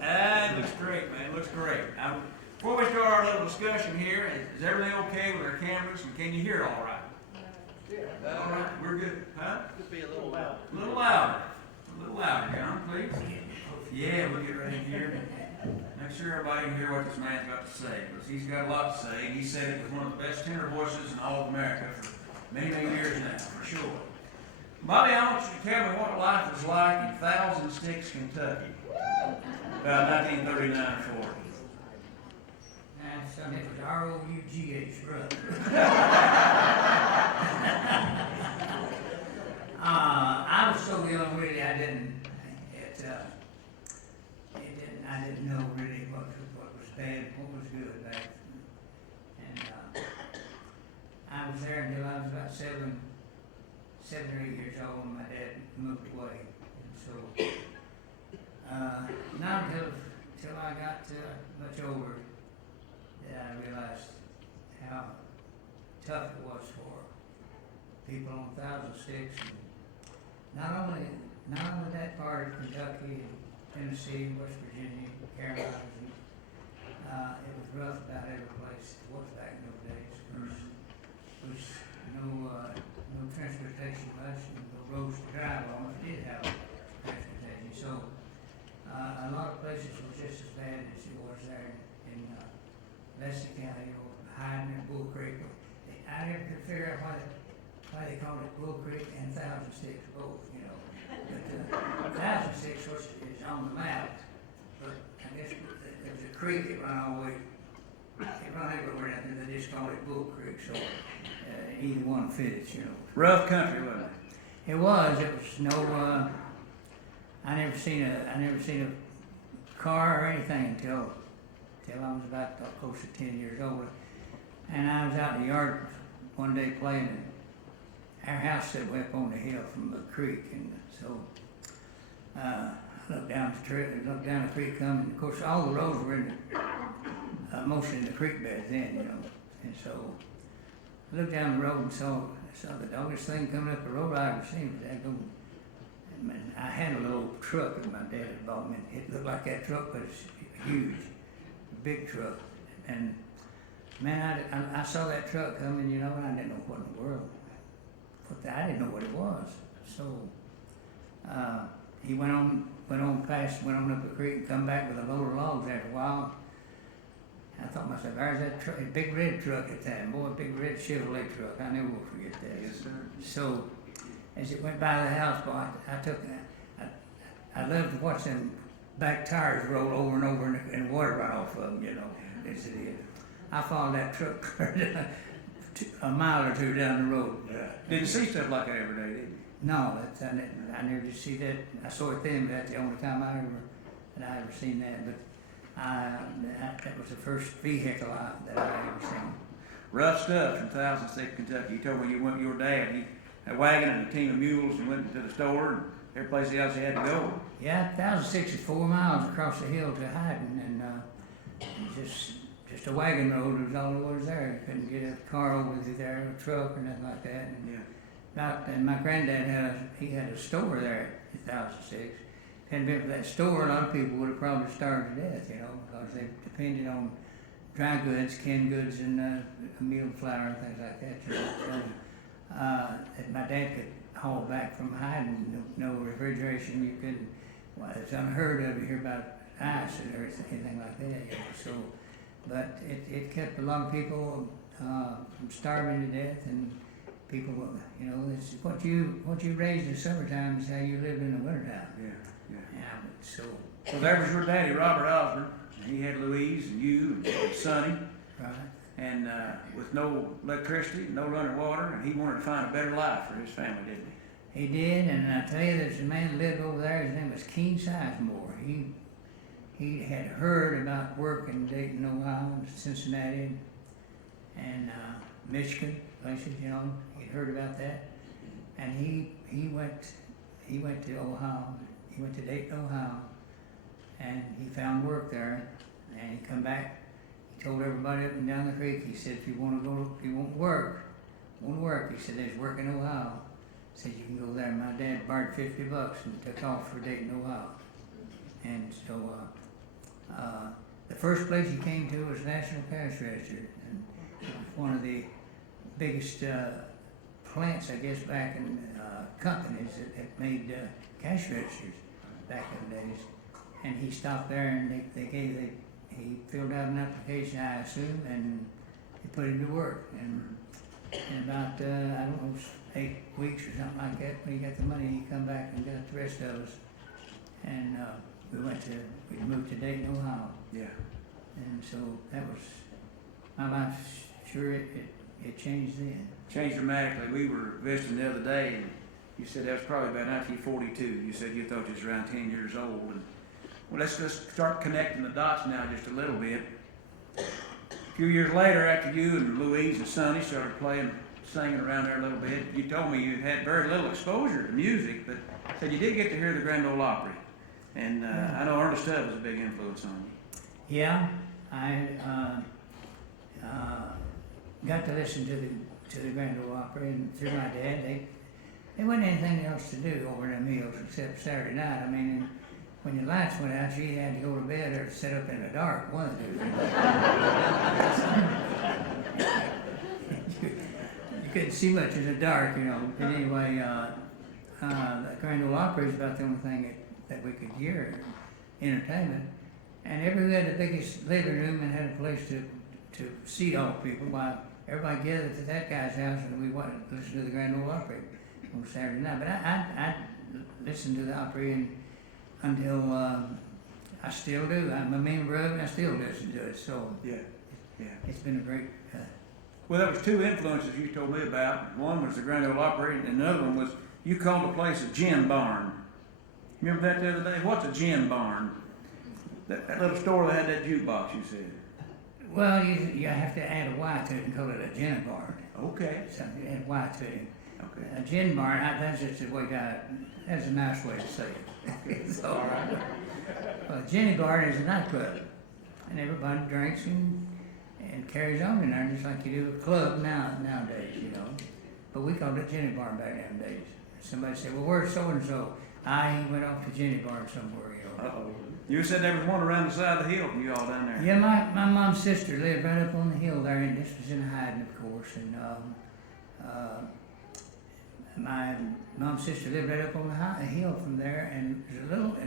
That looks great, man. Looks great. Now, before we start our little discussion here, is everything okay with our cameras? And can you hear it all right? Yeah. All right, we're good. Huh? Could be a little louder. A little louder. A little louder, John, please. Yeah, we'll get right in here. Make sure everybody can hear what this man's got to say, because he's got a lot to say, and he said it was one of the best tenor voices in all of America for many, many years now, for sure. Bobby, I want you to tell me what life was like in Thousand Sticks, Kentucky, about 1939-40. Son, it was R-O-U-G-H, brother. I was so young, really, I didn't know really what was bad, what was good back then. And I was there until I was about 7 or 8 years old when my dad moved away. And so, not until I got much older that I realized how tough it was for people on Thousand Sticks. And not only that part of Kentucky, Tennessee, West Virginia, Carolinas, it was rough about every place it was back in those days. There was no transportation much, and no roads to drive on. It did have transportation, so a lot of places were just as bad as it was there in Leslie County, hiding in Bull Creek. I never could figure out why they called it Bull Creek and Thousand Sticks both, But Thousand Sticks is on the map, but I guess there was a creek that ran all the way, it ran everywhere down there. They just called it Bull Creek, so either one fits, Rough country, wasn't it? It was no. I never seen a car or anything until I was about close to 10 years old. And I was out in the yard one day playing, and our house set way up on the hill from the creek, and so I looked down the creek coming. Of course, all the roads were in mostly in the creek beds then, And so I looked down the road and saw the doggiest thing coming up the road I ever seen. I had a little truck that my dad had bought me. It looked like that truck, but it's huge, big truck. And man, I saw that truck coming, and I didn't know what in the world. I didn't know what it was. So he went on up the creek and come back with a load of logs after a while. I thought to myself, there's that truck, a big red truck at that, boy, a big red Chevrolet truck. I never will forget that. Yes, sir. So as it went by the house, boy, I loved to watch them back tires roll over and over and water run off of them, as it is. I followed that truck a mile or two down the road. Didn't see stuff like that every day, did you? No, I never did see that. I saw it then, but that's the only time I ever seen that. But that was the first vehicle that I ever seen. rough stuff from 1006 Kentucky. You told me you went with your dad. He had a wagon and a team of mules and went to the store and every place else he had to go. Yeah, 1006 is 4 miles across the hill to Hyden, and just a wagon road was all there was there. You couldn't get a car over through there, or a truck or nothing like that. And my granddad had a store there at 1006. If it hadn't been for that store, a lot of people would have probably starved to death, because they depended on dry goods, canned goods, and meal flour and things like that. My dad could haul back from Hyden, no refrigeration. You couldn't. Well, it's unheard of to hear about ice or anything like that. So, but it kept a lot of people from starving to death, and people, it's what you raised in the summertime is how you lived in the wintertime. Yeah. So there was your daddy, Robert Osborne. He had Louise and you and Sonny. right. And with no electricity, no running water, and he wanted to find a better life for his family, didn't he? He did, and I tell you, there's a man that lived over there. His name was Keen Sizemore. He had heard about work in Dayton, Ohio, and Cincinnati, and Michigan places. He'd heard about that, and he went to Ohio. He went to Dayton, Ohio, and he found work there. And he come back. He told everybody up and down the creek. He said, if you want to go, if you want to work. He said, there's work in Ohio. He said, you can go there. My dad borrowed $50 and took off for Dayton, Ohio. And so the first place he came to was National Cash Register. And it was one of the biggest plants, I guess, back in companies that made cash registers back in the days. And he stopped there and he filled out an application, I assume, and he put him to work. And in about, 8 weeks or something like that, when he got the money, he come back and got the rest of us. And we moved to Dayton, Ohio. Yeah. And so that was, my life, sure, it changed then. Changed dramatically. We were visiting the other day, and you said that was probably about 1942. You said you thought you was around 10 years old. And, well, let's just start connecting the dots now just a little bit. A few years later, after you and Louise and Sonny started singing around there a little bit, you told me you had very little exposure to music, but said you did get to hear the Grand Ole Opry. And I know Ernest Tubb was a big influence on you. Yeah, I got to listen to the Grand Ole Opry, and through my dad, there wasn't anything else to do over the meals except Saturday night. I mean, when your lights went out, you either had to go to bed or sit up in the dark, one of the two. You couldn't see much in the dark, But anyway, the Grand Ole Opry is about the only thing that we could hear, entertainment. And everybody had the biggest living room and had a place to seat all people. While everybody gathered at that guy's house, and we wanted to listen to the Grand Ole Opry on Saturday night. But I listened to the Opry until I still do. I'm a member of it, and I still listen to it. So Yeah. it's been a great. Well, there was two influences you told me about. One was the Grand Ole Opry, and another one was you called the place a gin barn. Remember that the other day? What's a gin barn? That little store that had that jukebox, you said. Well, you have to add a Y to it and call it a gin barn. Okay. So you add a Y to it. Okay. A gin barn, that's just the way that's a nice way to say it. So, well, a gin barn is a nightclub, and everybody drinks and carries on in there just like you do a club nowadays, But we called it Jenny Barn back in the days. Somebody said, well, where's so-and-so? He went off to Jenny Barn somewhere, Uh-oh. You said there was one around the side of the hill from you all down there. Yeah, my mom's sister lived right up on the hill there, and this was in Hyden, of course. And my mom's sister lived right up on the hill from there, and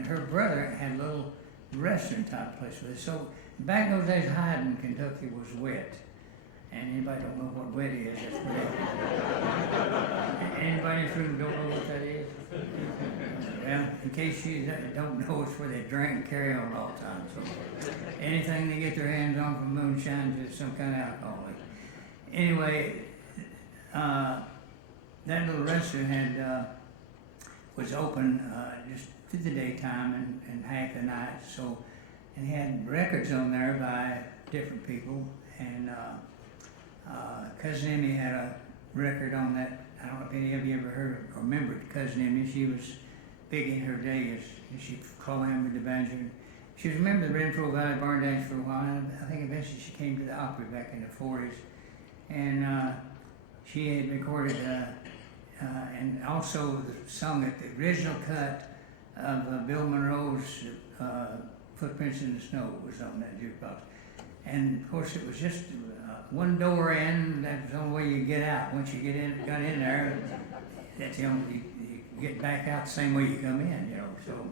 her brother had a little restaurant type place with it. So back in those days, Hyden, Kentucky was wet. And anybody don't know what wet is, that's wet. Anybody in this room don't know what that is? Well, in case you don't know, it's where they drink and carry on all the time. So anything they get their hands on from moonshine to some kind of alcohol. Anyway, that little restaurant was open just through the daytime and half the night. So, and had records on there by different people. And Cousin Emmy had a record on that. I don't know if any of you ever heard or remembered Cousin Emmy. She was big in her day as she clammed the banjo. She was a member of the Renfrew Valley Barn Dance for a while, and I think eventually she came to the Opry back in the 40s. And she had recorded and also sung at the original cut of Bill Monroe's Footprints in the Snow was on that jukebox. And of course it was just one door in, that was the only way you get out. Once you got in there, that's the only, you get back out the same way you come in, you know. So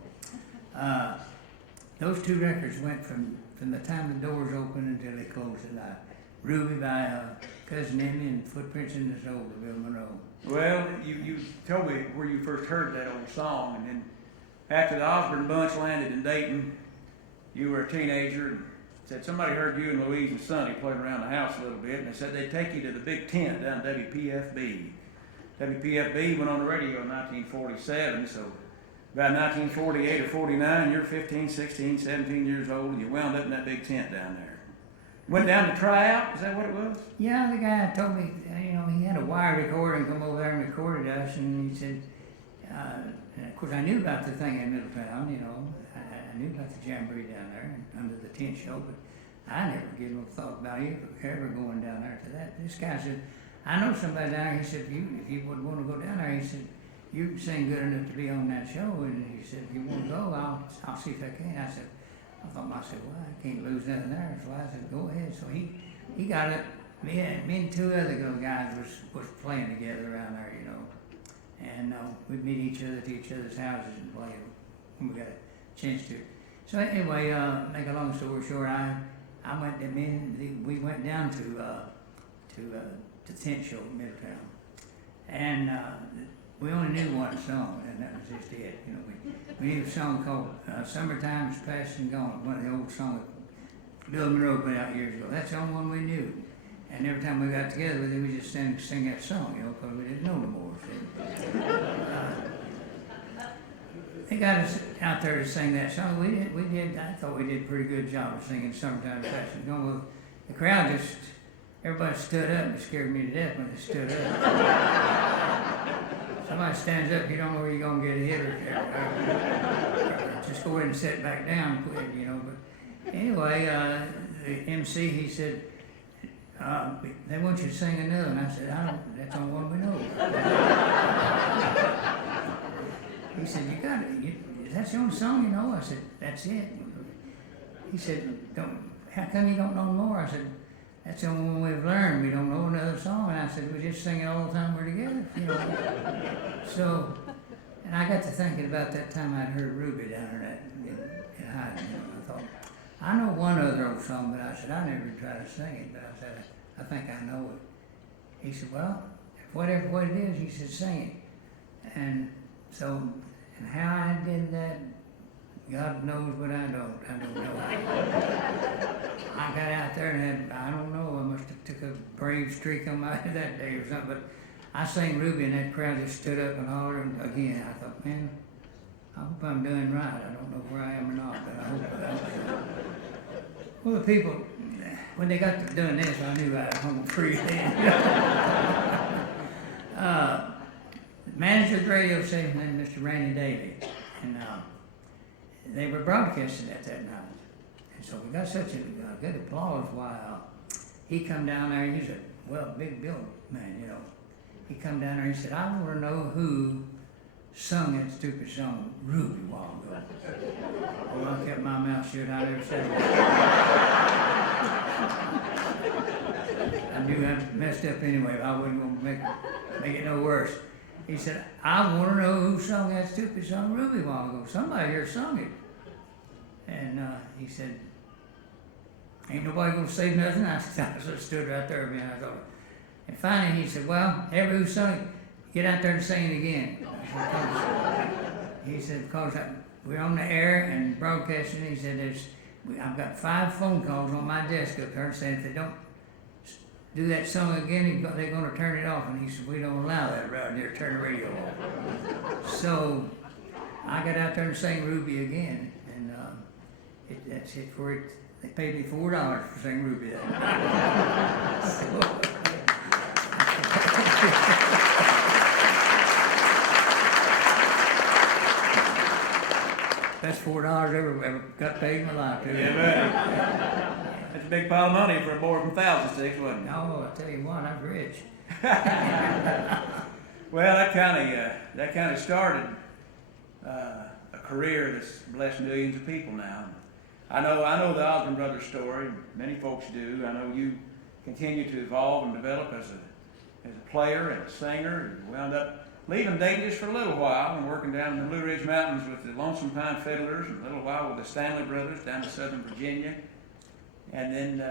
those two records went from the time the doors opened until they closed at night. Ruby by Cousin Emmy and Footprints in the Snow by Bill Monroe. Well, you told me where you first heard that old song, and then after the Osborne bunch landed in Dayton, you were a teenager, and said somebody heard you and Louise and Sonny playing around the house a little bit, and they said they'd take you to the big tent down WPFB. WPFB went on the radio in 1947, so about 1948 or 49, you're 15, 16, 17 years old, and you wound up in that big tent down there. Went down to try out, is that what it was? Yeah, the guy told me, you know, he had a wire recorder and come over there and recorded us, and he said, and of course I knew about the thing in Middletown, you know, I knew about the jamboree down there under the tent show, but I never gave no thought about ever going down there to that. This guy said, I know somebody down there. He said, if you would want to go down there, he said, you sing good enough to be on that show, and he said, if you want to go, I'll see if I can. I thought myself, well, I can't lose nothing there. So I said, go ahead. So he got it. Me and two other good guys was playing together around there, you know. And we'd meet each other at each other's houses and play when we got a chance to. So anyway, make a long story short, we went down to the tent show in Middletown, and we only knew one song, and that was just it. You know, we knew a song called "Summertime's Past and Gone," one of the old songs that Bill Monroe put out years ago. That's the only one we knew. And every time we got together with him, we just sing that song, you know, because we didn't know no more. So. They got us out there to sing that song. We did. I thought we did a pretty good job of singing "Summertime Fast and Gone." Well, the crowd just, everybody stood up, and it scared me to death when they stood up. Somebody stands up, you don't know where you're gonna get hit, or just go ahead and sit back down, quick, you know. But anyway, the MC, he said, they want you to sing another, and I said, that's the only one we know. He said, you got it. That's the only song you know? I said, that's it. He said, how come you don't know more? I said, that's the only one we've learned. We don't know another song. And I said, we just sing it all the time we're together, you know. So, and I got to thinking about that time I'd heard Ruby down there in Hyde. You know, I thought, I know one other old song, but I said, I never tried to sing it. But I said, I think I know it. He said, well, whatever what it is, he said, sing it. And so, and how I did that, God knows, but I don't know. I got out there and I don't know, I must have took a brave streak on my that day or something, but I sang Ruby and that crowd just stood up and hollered, and again, I thought, man, I hope I'm doing right. I don't know where I am or not, but I hope so. Well, the people, when they got to doing this, I knew I was home free then. Manager of the radio station named Mr. Randy Daly, and they were broadcasting at that night. And so we got such a good applause while he come down there. He's a big built man, you know. He come down there and he said, I want to know who sung that stupid song, Ruby, a while ago. Well, I kept my mouth shut. I never said it. I knew I messed up anyway, but I wasn't going to make it no worse. He said, I want to know who sung that stupid song, Ruby, a while ago. Somebody here sung it. And he said, ain't nobody going to say nothing. I just stood right there, man. I thought, and finally he said, well, everybody who sung it, get out there and sing it again. He said, because we're on the air and broadcasting. He said, I've got 5 phone calls on my desk up there saying if they don't do that song again, they're going to turn it off. And he said, we don't allow that around here, turn the radio off. So I got out there and sang Ruby again, and that's it for it. They paid me $4 for singing Ruby that night. best $4 ever got paid in my life. Too. Yeah, man. That's a big pile of money for a boy from Thousand Sticks, wasn't it? No, I tell you what, I'm rich. Well, that kind of started a career that's blessed millions of people now. I know the Osborne brothers' story. Many folks do. I know you continue to evolve and develop as a player and a singer. You wound up leaving Dayton just for a little while and working down in the Blue Ridge Mountains with the Lonesome Pine Fiddlers, and a little while with the Stanley Brothers down in Southern Virginia. And then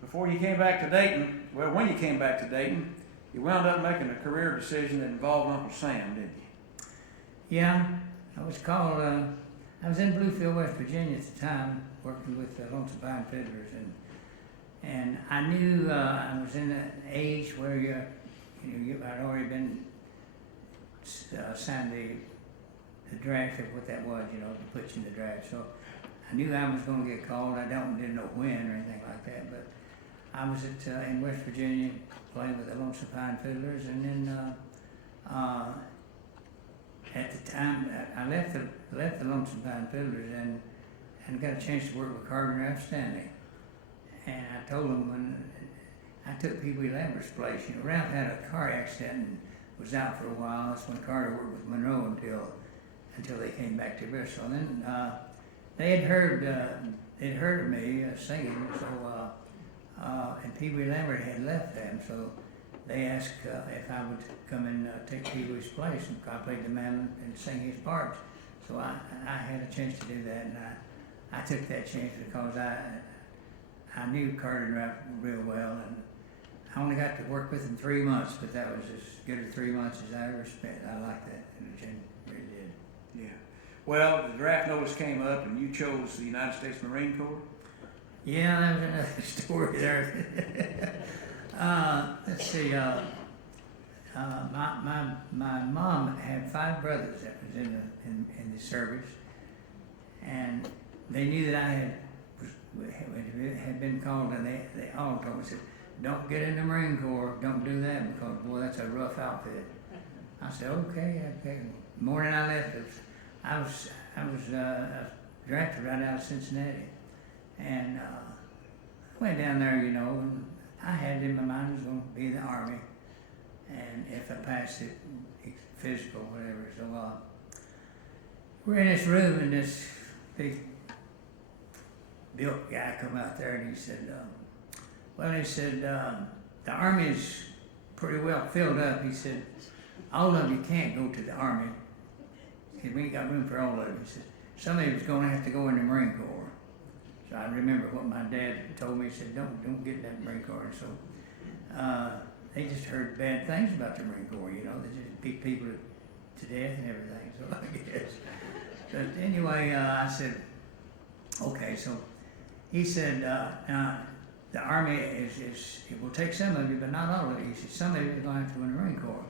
before you came back to Dayton, well, when you came back to Dayton, you wound up making a career decision that involved Uncle Sam, didn't you? Yeah, I was called, I was in Bluefield, West Virginia at the time, working with the Lonesome Pine Fiddlers, and I knew I was in an age where I'd already been signed the draft of what that was, to put you in the draft. So I knew I was going to get called. I didn't know when or anything like that, but I was in West Virginia playing with the Lonesome Pine Fiddlers, and then at the time I left the Lonesome Pine Fiddlers and got a chance to work with Carter and Ralph Stanley. And I told him when I took Pee Wee Lambert's place, Ralph had a car accident and was out for a while. That's when Carter worked with Monroe until they came back to Bristol. And then they had heard of me singing, so and Pee Wee Lambert had left them, so they asked if I would come and take Pee Wee's place, and I played the mandolin and sing his parts. So I had a chance to do that, and I took that chance because I knew Carter and Ralph real well, and I only got to work with them 3 months, but that was as good a 3 months as I ever spent. I liked that, and really did. Yeah. Well, the draft notice came up, and you chose the United States Marine Corps. Yeah, that was another story there. Let's see. My mom had 5 brothers that was in the service, and they knew that I had been called, and they all told me, said, "Don't get in the Marine Corps. Don't do that because boy, that's a rough outfit." I said, "Okay." The morning I left, I was drafted right out of Cincinnati, and went down there, and I had in my mind I was going to be in the Army, and if I passed it, physical, whatever. So we're in this room, and this big built guy come out there, and he said, the Army is pretty well filled up. He said, all of you can't go to the Army. He said, we ain't got room for all of you. He said, some of you is going to have to go in the Marine Corps. So I remember what my dad told me. He said, don't get in that Marine Corps. And so they just heard bad things about the Marine Corps, They just beat people to death and everything, so I guess. But anyway, I said, okay. So he said, the Army it will take some of you, but not all of you. He said, some of you are going to have to go in the Marine Corps.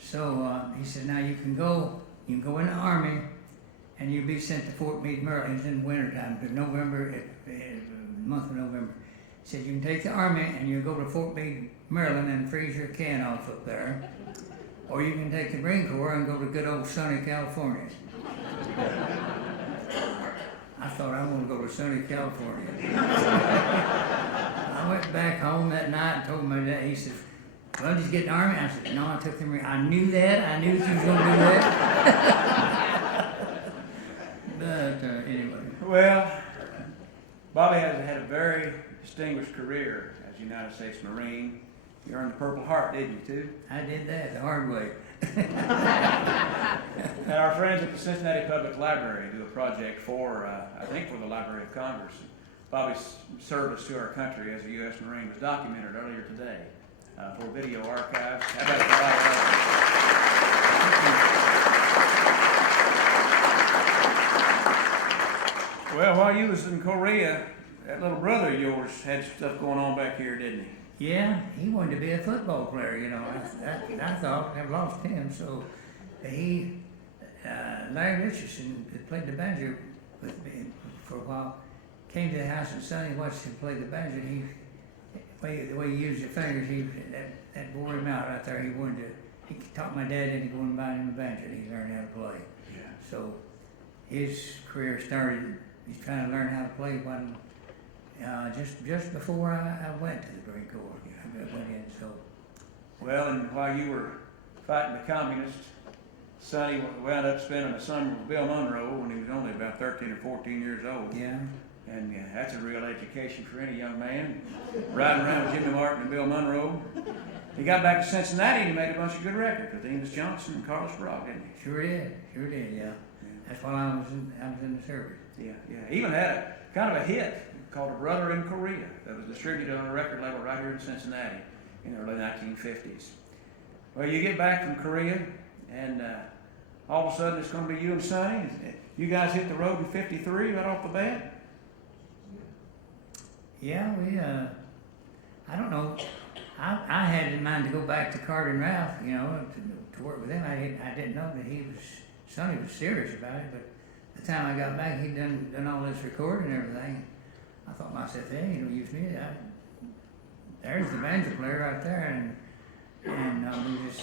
So he said, now you can go in the Army, and you'll be sent to Fort Meade, Maryland. It's in wintertime, but November, the month of November. He said, you can take the Army, and you'll go to Fort Meade, Maryland, and freeze your can off up there. Or you can take the Marine Corps and go to good old sunny California. I thought, I'm going to go to sunny California. I went back home that night and told my dad. He said, well, did you get in the Army? I said, no, I took the Marine. I knew that. I knew you was going to do that. But anyway. Well, Bobby has had a very distinguished career as a United States Marine. You earned the Purple Heart, didn't you, too? I did that the hard way. And our friends at the Cincinnati Public Library do a project for the Library of Congress. Bobby's service to our country as a U.S. Marine was documented earlier today for video archives. How about that? Well, while you was in Korea, that little brother of yours had stuff going on back here, didn't he? Yeah, he wanted to be a football player, I thought I've lost him, so Larry Richardson, that played the banjo with me for a while, came to the house and Sonny watched him play the banjo, and the way he used his fingers, that wore him out right there. He taught my dad into going and buying him a banjo, and he learned how to play. Yeah. So his career started. He's trying to learn how to play when just before I went to the Marine Corps. I went in, so Well, and while you were fighting the communists, Sonny wound up spending a summer with Bill Monroe when he was only about 13 or 14 years old. yeah. And that's a real education for any young man, riding around with Jimmy Martin and Bill Monroe. He got back to Cincinnati and he made a bunch of good records with Enos Johnson and Carlos Brock, didn't he? Sure did, yeah. That's while I was in the service. Yeah. He even had a kind of a hit called A Brother in Korea that was distributed on a record label right here in Cincinnati in the early 1950s. Well, you get back from Korea and all of a sudden it's going to be you and Sonny. You guys hit the road in '53 right off the bat? Yeah, we, I don't know. I had in mind to go back to Carter and Ralph, you know, to work with them. I didn't know that Sonny was serious about it, but the time I got back, he'd done all this recording and everything. I thought to myself, hey, you know, use me. There's the banjo player right there, and we just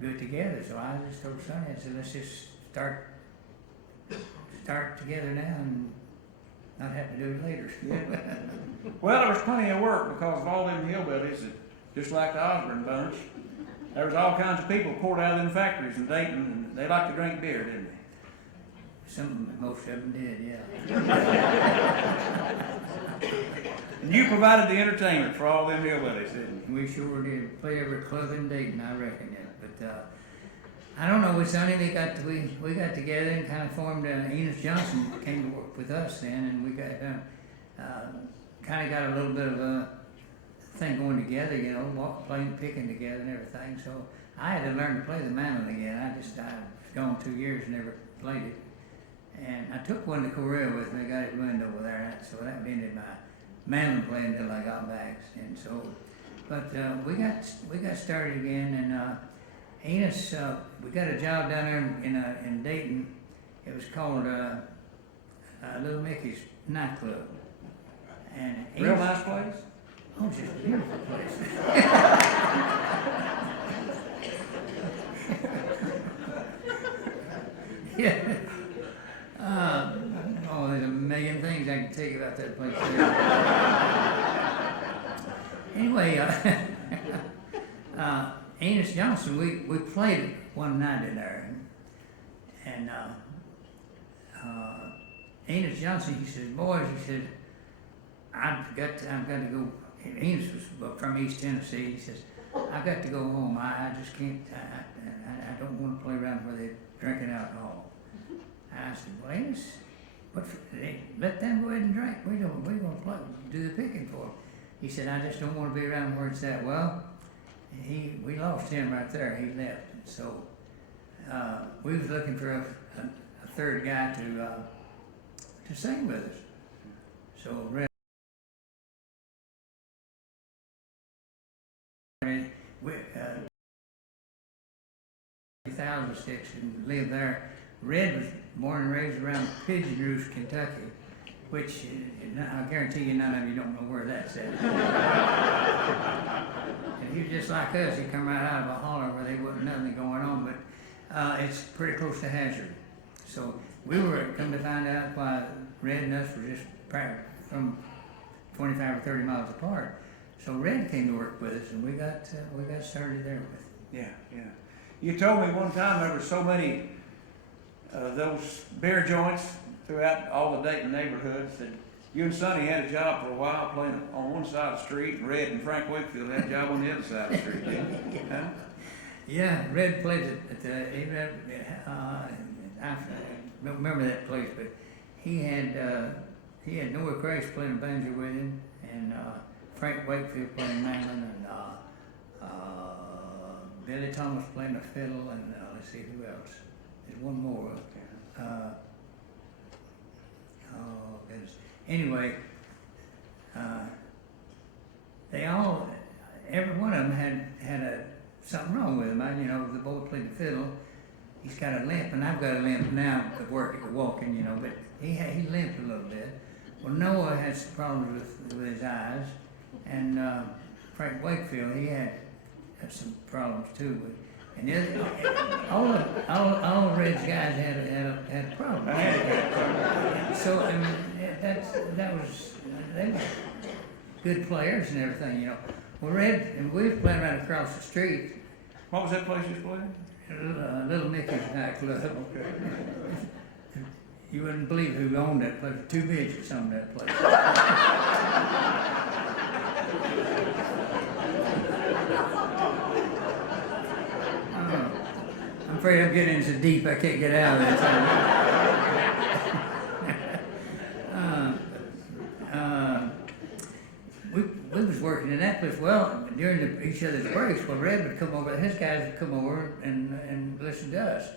do it together. So I just told Sonny, I said, let's just start together now and not have to do it later. Yeah. Well, there was plenty of work because of all them hillbillies, that, just like the Osborne bunch, there was all kinds of people poured out of them factories in Dayton, and they liked to drink beer, didn't they? Most of them did, yeah. And you provided the entertainment for all them hillbillies, didn't you? We sure did. Play every club in Dayton, I reckon, yeah. But I don't know, with Sonny, we got together and kind of formed, Enos Johnson came to work with us then, and we got, kind of got a little bit of a thing going together, you know, playing, picking together and everything. So I had to learn to play the mandolin again. I was gone 2 years and never played it. And I took one to Korea with me, got it ruined over there, so that ended my mandolin playing until I got back. And so, but we got started again, and Enos, we got a job down there in Dayton. It was called Little Mickey's nightclub. And Real nice place? Oh, it's just a beautiful place. Yeah. Oh, there's a million things I can tell you about that place. Anyway, Enos Johnson, we played one night in there, and Enos Johnson, he says, boys, he said, I've got to go. Enos was from East Tennessee. He says, I've got to go home. I just can't. I don't want to play around where they're drinking alcohol. And I said, well, Enos, let them go ahead and drink. We're gonna do the picking for them. He said, I just don't want to be around where it's at. Well, we lost him right there. He left. So we was looking for a third guy to sing with us. So. 1,000 sticks and lived there. Red was born and raised around Pigeon Roost, Kentucky, which I guarantee you none of you don't know where that's at. And he was just like us. He come right out of a holler where there wasn't nothing going on, but it's pretty close to Hazard. So we were come to find out why Red and us were just from 25 or 30 miles apart. So Red came to work with us, and we got started there with. Yeah. You told me one time there were so many those beer joints throughout all the Dayton neighborhoods that you and Sonny had a job for a while playing on one side of the street, and Red and Frank Wakefield had a job on the other side of the street, didn't you? Huh? Yeah, Red played at the. I don't remember that place, but he had Noah Crash playing banjo with him, and Frank Wakefield playing mandolin, and Billy Thomas playing the fiddle, and let's see who else. There's one more. Oh goodness. Anyway, they all, every one of them had something wrong with him. The boy played the fiddle. He's got a limp, and I've got a limp now at walking, but he limped a little bit. Well, Noah had some problems with his eyes, and Frank Wakefield, he had some problems too. And the other, all the Reds guys had a problem. So I mean, that was they were good players and everything, you know. Well, and we was playing right across the street, What was that place you was playing? Little Mickey's nightclub. Okay. You wouldn't believe who owned that place. Two midgets owned that place. I'm afraid I'm getting so deep I can't get out of this. We was working in that place. Well, during each other's breaks, well, Red would come over, his guys would come over and listen to us.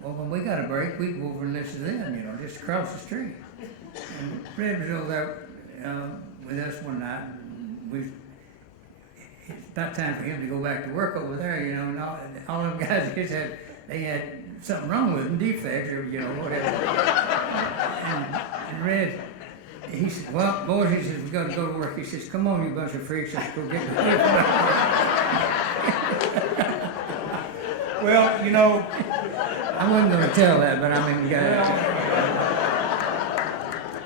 Well, when we got a break, we'd go over and listen to them, you know, just across the street. And Red was over there with us one night. And it's about time for him to go back to work over there, you know. And all them guys they had something wrong with them, defects or you know whatever. and Red, he said, "Well, boys," he says, "we got to go to work." He says, "Come on, you bunch of freaks, let's go get the work." Well, you know, I wasn't going to tell that, but I mean,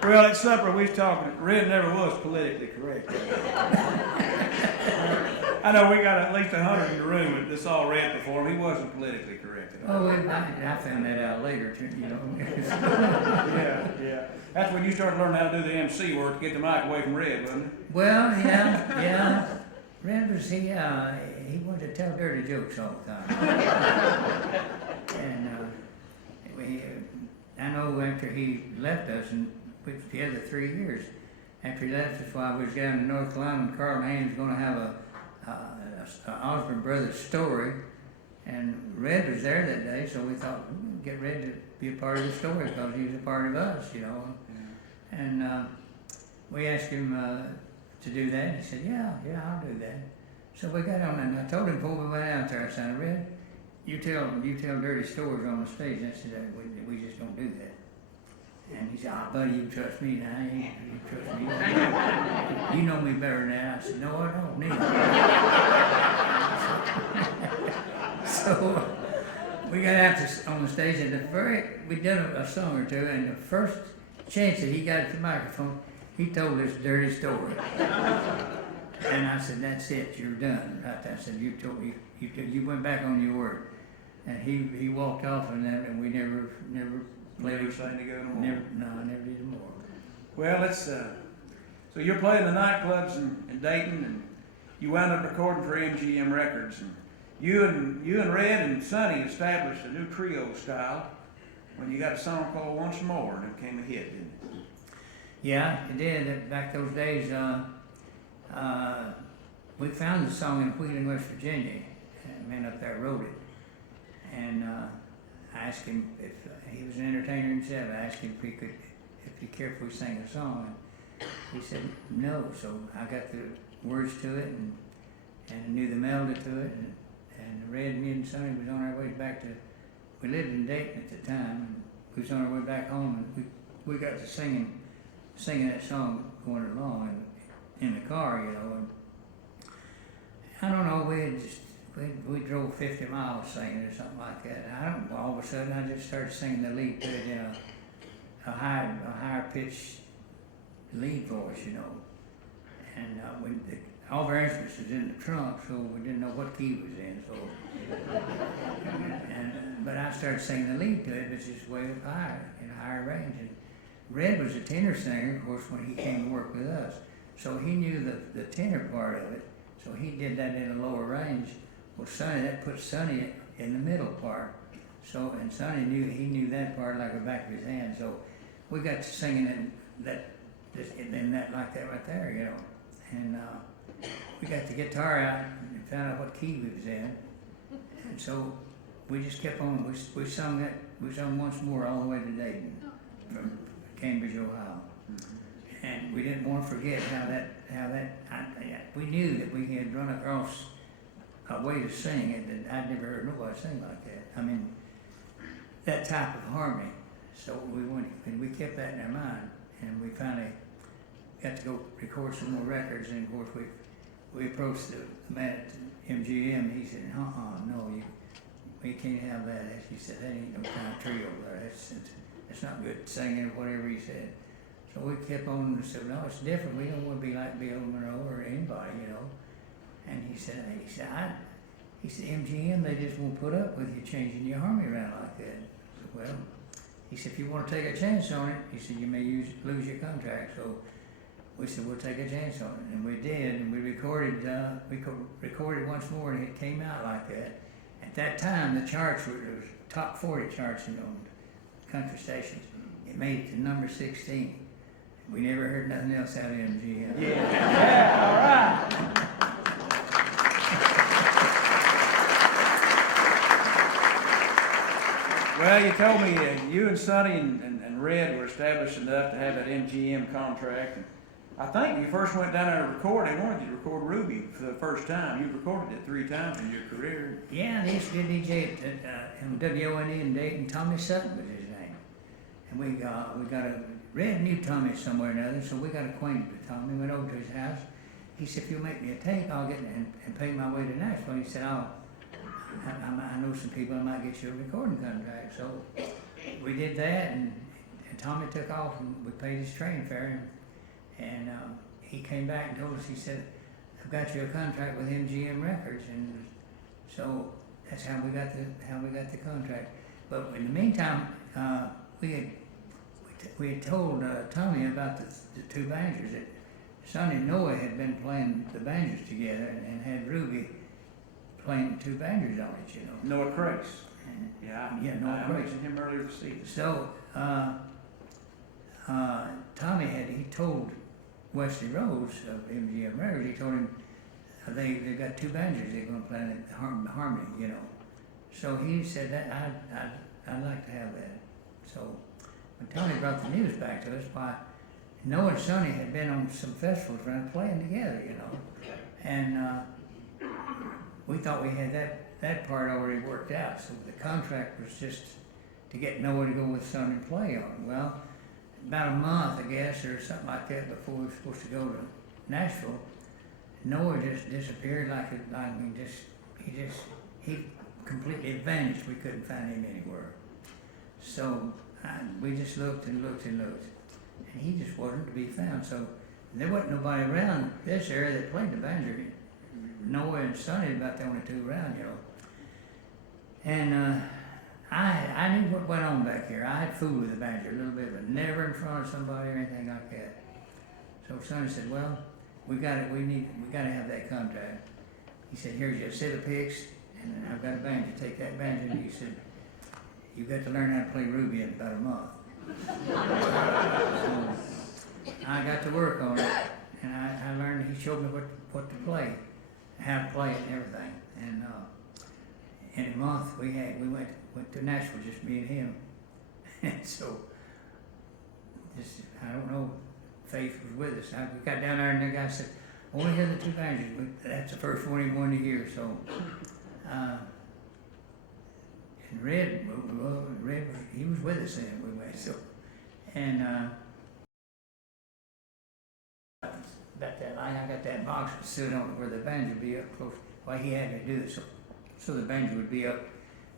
well, at supper we was talking. Red never was politically correct. I know we got at least 100 in the room that's all read before him. He wasn't politically correct at all. oh, I found that out later, too, you know. Yeah. That's when you started learning how to do the MC work to get the mic away from Red, wasn't it? Well, yeah. Red was, he wanted to tell dirty jokes all the time. And I know after he left us, and we was together 3 years, after he left us while we was down in North Carolina, and Carl Haynes was going to have a Osborne Brothers story, and Red was there that day, so we thought we'd get Red to be a part of the story because he was a part of us, you know. And we asked him to do that. He said, yeah, I'll do that. So we got on, and I told him before we went out there, I said, Red, you tell dirty stories on the stage. I said, we just don't do that. And he said, buddy, you trust me now. You trust me. You know me better than that. I said, no, I don't need So we got out on the stage, and we did a song or two, and the first chance that he got at the microphone, he told this dirty story. And I said, that's it, you're done. I said, you went back on your word. And he walked off, and we never played. Never sang together no more. I never did more. Well, let's. So you're playing the nightclubs in Dayton, and you wound up recording for MGM Records. And you and Red and Sonny established a new trio style when you got a song called Once More, and it became a hit, didn't it? Yeah, it did. Back those days, we found the song in Wheeling, West Virginia. And a man up there wrote it. And I asked him if he was an entertainer himself. I asked him if he cared if we sang a song. And he said no. So I got the words to it and knew the melody to it. And Red, me and Sonny was on our way back to. We lived in Dayton at the time. And we was on our way back home, and we got to singing that song going along in the car, you know. And I don't know. We drove 50 miles singing or something like that. And all of a sudden I just started singing the lead to it in a higher pitched lead voice, you know. And all of our instruments was in the trunk, so we didn't know what key it was in. So, but I started singing the lead to it, which is way up higher, in a higher range. And Red was a tenor singer, of course, when he came to work with us. So he knew the tenor part of it. So he did that in a lower range. Well, Sonny, that put Sonny in the middle part. So, and Sonny knew that part like the back of his hand. So we got to singing in that like that right there, you know. And we got the guitar out and found out what key we was in. And so we just kept on. We sung Once More all the way to Dayton from Cambridge, Ohio. And we didn't want to forget how that we knew that we had run across a way to sing it that I'd never heard nobody sing like that. I mean, that type of harmony. So we went and we kept that in our mind, and we finally got to go record some more records. And of course we approached the man at MGM. And he said, no, we can't have that. He said, that ain't no kind of trio there. That's not good singing or whatever he said. So we kept on and said, no, it's different. We don't want to be like Bill Monroe or anybody, you know. And he said, MGM, they just won't put up with you changing your harmony around like that. I said, well, he said, if you want to take a chance on it, he said, you may lose your contract. So we said, we'll take a chance on it. And we did, and we recorded once more, and it came out like that. At that time, the charts were, there was top 40 charts on country stations. It made it to number 16. We never heard nothing else out of MGM. Yeah, all right. Well, you told me you and Sonny and Red were established enough to have that MGM contract. And I think when you first went down there to record, they wanted you to record Ruby for the first time. You've recorded it 3 times in your career. Yeah, they used to DJ at WONE in Dayton. Tommy Sutton was his name. And we got a Red knew Tommy somewhere or another, so we got acquainted with Tommy. Went over to his house. He said, if you'll make me a tape, I'll get and pay my way to Nashville. He said, I know some people, I might get you a recording contract. So we did that, and Tommy took off, and we paid his train fare. And he came back and told us, he said, I've got you a contract with MGM Records. And so that's how we got the contract. But in the meantime, we had told Tommy about the 2 banjos. That Sonny and Noah had been playing the banjos together and had Ruby playing 2 banjos on it, you know. Noah Crace. Yeah, I Noah Crace. mentioned him earlier this evening. So Tommy he told Wesley Rose of MGM Records, he told him they've got 2 banjos they're going to play in harmony, you know. So he said that I'd like to have that. So when Tony brought the news back to us, why Noah and Sonny had been on some festivals around playing together, you know, and we thought we had that part already worked out. So the contract was just to get Noah to go with Sonny and play on it. Well, about a month, I guess, or something like that, before we were supposed to go to Nashville, Noah just disappeared he completely vanished. We couldn't find him anywhere. So we just looked and looked and looked, and he just wasn't to be found. So there wasn't nobody around this area that played the banjo. Noah and Sonny about the only 2 around, you know. And I knew what went on back here. I had fooled with the banjo a little bit, but never in front of somebody or anything like that. So Sonny said, well, we got to have that contract. He said, here's your set of picks, and I've got a banjo. Take that banjo. And he said, you've got to learn how to play Ruby in about a month. So I got to work on it, and I learned. He showed me what to play, how to play it and everything. And in a month we went to Nashville, just me and him. And so I don't know, Faith was with us. We got down there, and the guy said, only hear the 2 banjos. That's the first one he wanted to hear. So and Red, he was with us then. We went, so, and about that line, I got that box that stood on it where the banjo would be up close. Well, he had to do it so the banjo would be up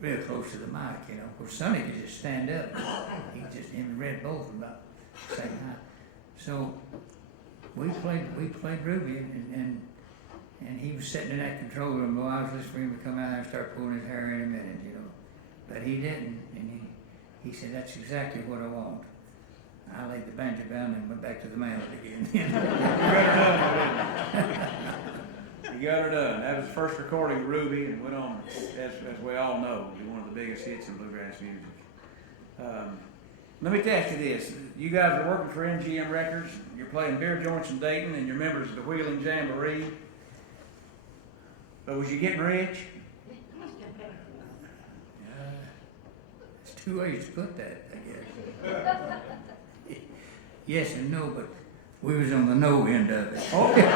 real close to the mic, you know. Of course, Sonny could just stand up. Him and Red both about the same height. So we played Ruby, and he was sitting in that control room. Well, I was listening for him to come out there and start pulling his hair in a minute, you know. But he didn't, and he said, that's exactly what I want. I laid the banjo down and went back to the mantle again. You got her done. That was the first recording of Ruby, and went on, as we all know, to be one of the biggest hits in bluegrass music. Let me ask you this. You guys are working for MGM Records. You're playing beer joints in Dayton, and you're members of the Wheeling Jamboree. But was you getting rich? There's 2 ways to put that, I guess. Yes and no, but we was on the no end of it. Oh. Yeah.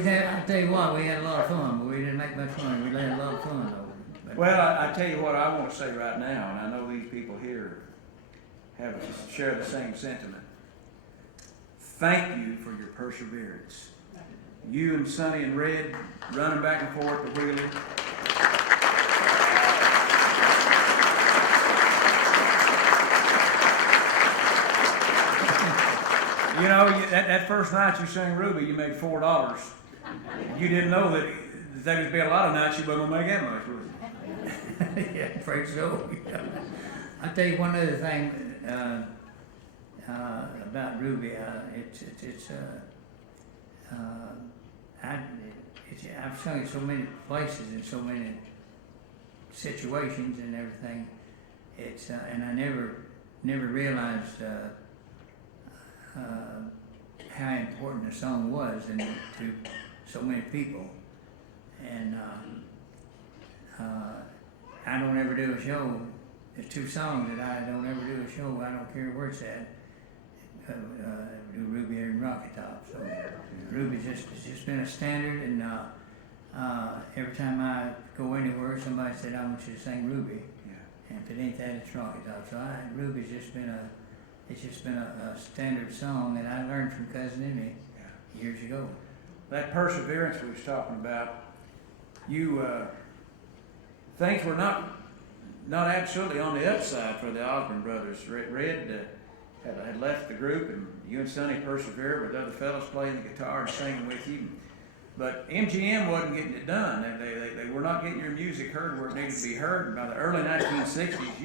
I tell you what, we had a lot of fun, but we didn't make much money. We had a lot of fun though. Well, I tell you what I want to say right now, and I know these people here share the same sentiment. Thank you for your perseverance. You and Sonny and Red running back and forth the wheelie. You know, that first night you sang Ruby, you made $4. You didn't know that there would be a lot of nights you wasn't gonna make that much, was it? Yeah, afraid so. I'll tell you one other thing about Ruby. I've sung it so many places in so many situations and everything. And I never realized how important the song was and to so many people. And I don't ever do a show. There's 2 songs that I don't ever do a show. I don't care where it's at. Do Ruby and Rocky Top. So Ruby's just been a standard, and every time I go anywhere, somebody said, "I want you to sing Ruby." Yeah. And if it ain't that, it's Rocky Top. So Ruby's just been a standard song that I learned from Cousin Emmy years ago. That perseverance we was talking about, things were not absolutely on the upside for the Osborne brothers. Red had left the group, and you and Sonny persevered with other fellows playing the guitar and singing with you. But MGM wasn't getting it done. They were not getting your music heard where it needed to be heard. And by the early 1960s,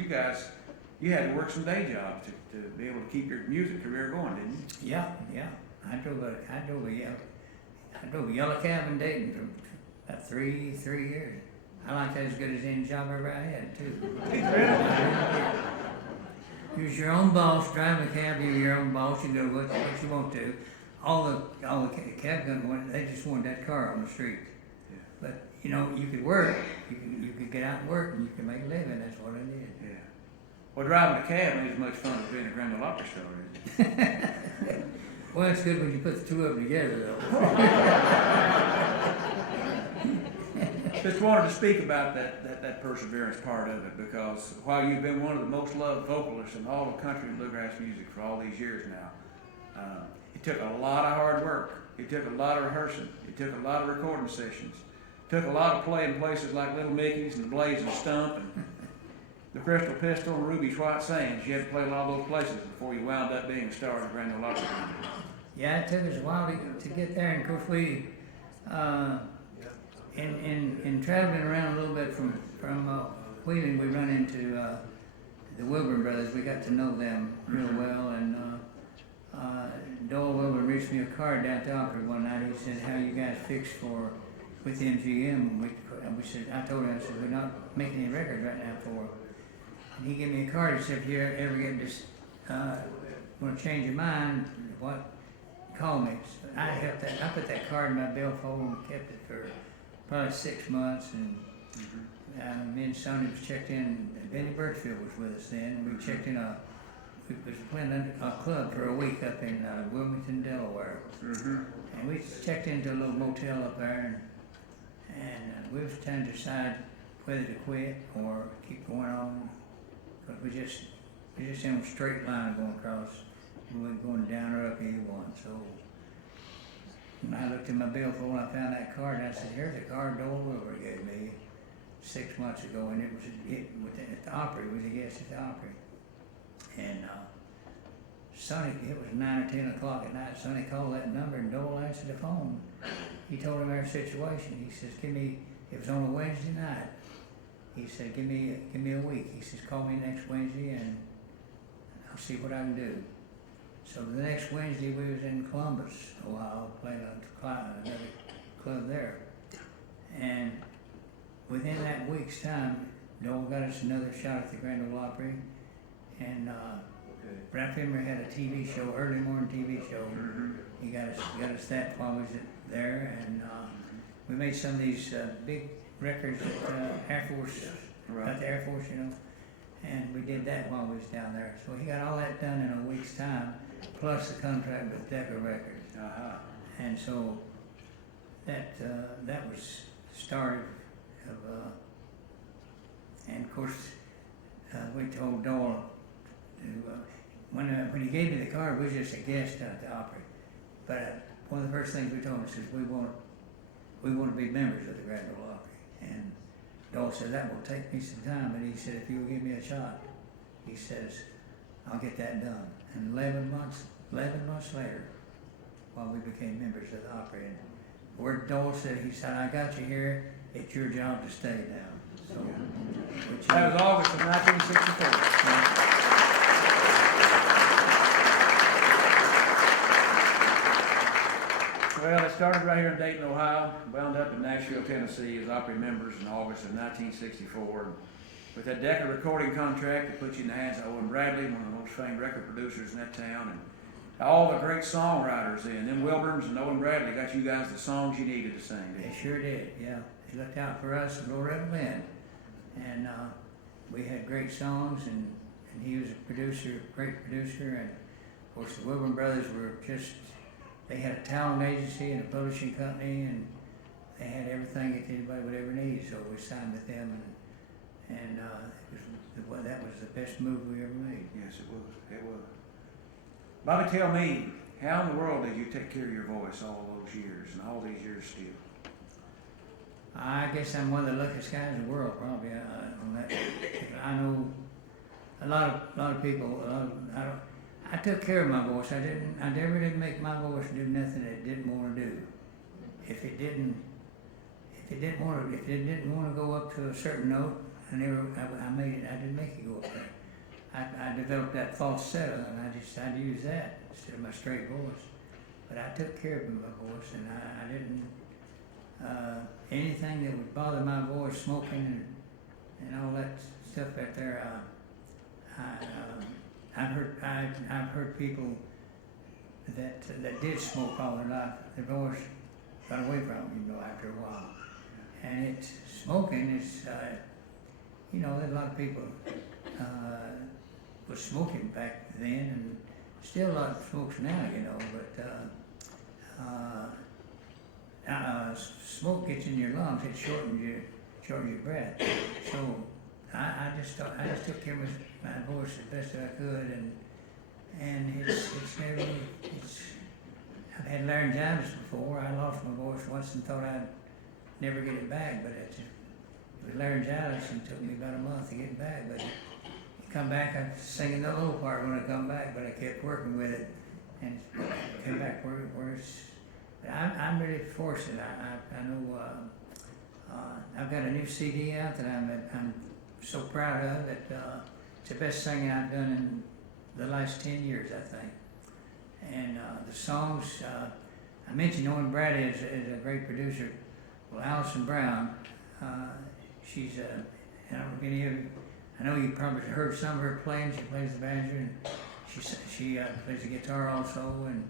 you had to work some day jobs to be able to keep your music career going, didn't you? Yeah. I drove a yellow cab in Dayton for about three years. I liked that as good as any job I ever had, too. You're your own boss, driving a cab, you're your own boss, you do what you want to. All the cab companies, they just wanted that car on the street. Yeah. But, you know, you could work, you could get out and work, and you could make a living, that's what I did. Yeah. Well, driving a cab ain't as much fun as being a Grand Ole Opry star, is it? Well, it's good when you put the 2 of them together, though. Just wanted to speak about that perseverance part of it, because while you've been one of the most loved vocalists in all of country and bluegrass music for all these years now, it took a lot of hard work. It took a lot of rehearsing. It took a lot of recording sessions. It took a lot of playing places like Little Mickey's and the Blazing Stump and the Crystal Pistol and Ruby's White Sands. You had to play a lot of those places before you wound up being a star in Grand Ole Opry. Yeah, it took us a while to get there, and of course we, in traveling around a little bit from Wheeling, we run into the Wilburn brothers. We got to know them real well, and Doyle Wilburn reached me a card down at the Opry one night. He said, "How you guys fixed with MGM?" And we said, I told him, I said, "We're not making any records right now for." And he gave me a card. He said, "If you ever get this, want to change your mind, what? Call me." So I helped that. I put that card in my billfold and kept it for probably 6 months. And me and Sonny was checked in. Benny Birchfield was with us then. We checked in we was playing a club for a week up in Wilmington, Delaware. And we checked into a little motel up there, and we was trying to decide whether to quit or keep going on, because we just in a straight line going across. We weren't going down or up either one. So when I looked in my billfold, I found that card, and I said, "Here's a card Doyle Wilbur gave me 6 months ago," and it was at the Opry. It was a guest at the Opry. And Sonny, it was 9 or 10 o'clock at night. Sonny called that number, and Doyle answered the phone. He told him our situation. He says, it was on a Wednesday night. He said, give me a week. He says, "Call me next Wednesday, and I'll see what I can do." So the next Wednesday, we was in Columbus, Ohio, playing another club there. And within that week's time, Doyle got us another shot at the Grand Ole Opry. And Ralph Emery had a TV show, early morning TV show. He got us that while we was there. And we made some of these big records at Air Force, at the Air Force, you know. And we did that while we was down there. So he got all that done in a week's time, plus the contract with Decca Records. And so that was the start of, and of course, we told Doyle when he gave me the card, we was just a guest at the Opry. But one of the first things we told him is we want to be members of the Grand Ole Opry. And Dole said, that will take me some time, but he said, if you'll give me a shot, he says, I'll get that done. And 11 months later, while we became members of the Opry, and where Dole said, he said, I got you here, it's your job to stay now. So, That was August of 1964. Well, it started right here in Dayton, Ohio, wound up in Nashville, Tennessee as Opry members in August of 1964. With that Decca recording contract that put you in the hands of Owen Bradley, one of the most famed record producers in that town, and all the great songwriters in. Them Wilburns and Owen Bradley got you guys the songs you needed to sing. They sure did, yeah. They looked out for us and Loretta Lynn. And we had great songs, and he was a producer, great producer. And of course, the Wilburn brothers were just, they had a talent agency and a publishing company, and they had everything that anybody would ever need. So we signed with them, and that was the best move we ever made. Yes, it was. It was. Bobby, tell me, how in the world did you take care of your voice all those years and all these years still? I guess I'm one of the luckiest guys in the world, probably. On that, I know a lot of people. I took care of my voice. I never did make my voice do nothing it didn't want to do. If it didn't want to go up to a certain note, I didn't make it go up there. I developed that falsetto, and I'd use that instead of my straight voice. But I took care of my voice, and I didn't anything that would bother my voice, smoking and all that stuff right there. I've heard people that did smoke all their life, their voice got away from them, after a while. And smoking is, there's a lot of people was smoking back then, and still a lot of smokes now, but smoke gets in your lungs, it shortens your breath. So I just took care of my voice the best that I could, and I've had laryngitis before. I lost my voice once and thought I'd never get it back, but it was laryngitis, and it took me about a month to get it back. But come back, I was singing the low part when I come back, but I kept working with it, and came back where it's. But I'm really fortunate. I know I've got a new CD out that I'm so proud of. That it's the best singing I've done in the last 10 years, I think. And the songs, I mentioned Owen Bradley is a great producer. Well, Allison Brown, she's I don't know if any of you, I know you probably heard some of her playing. She plays the banjo, and she plays the guitar also. And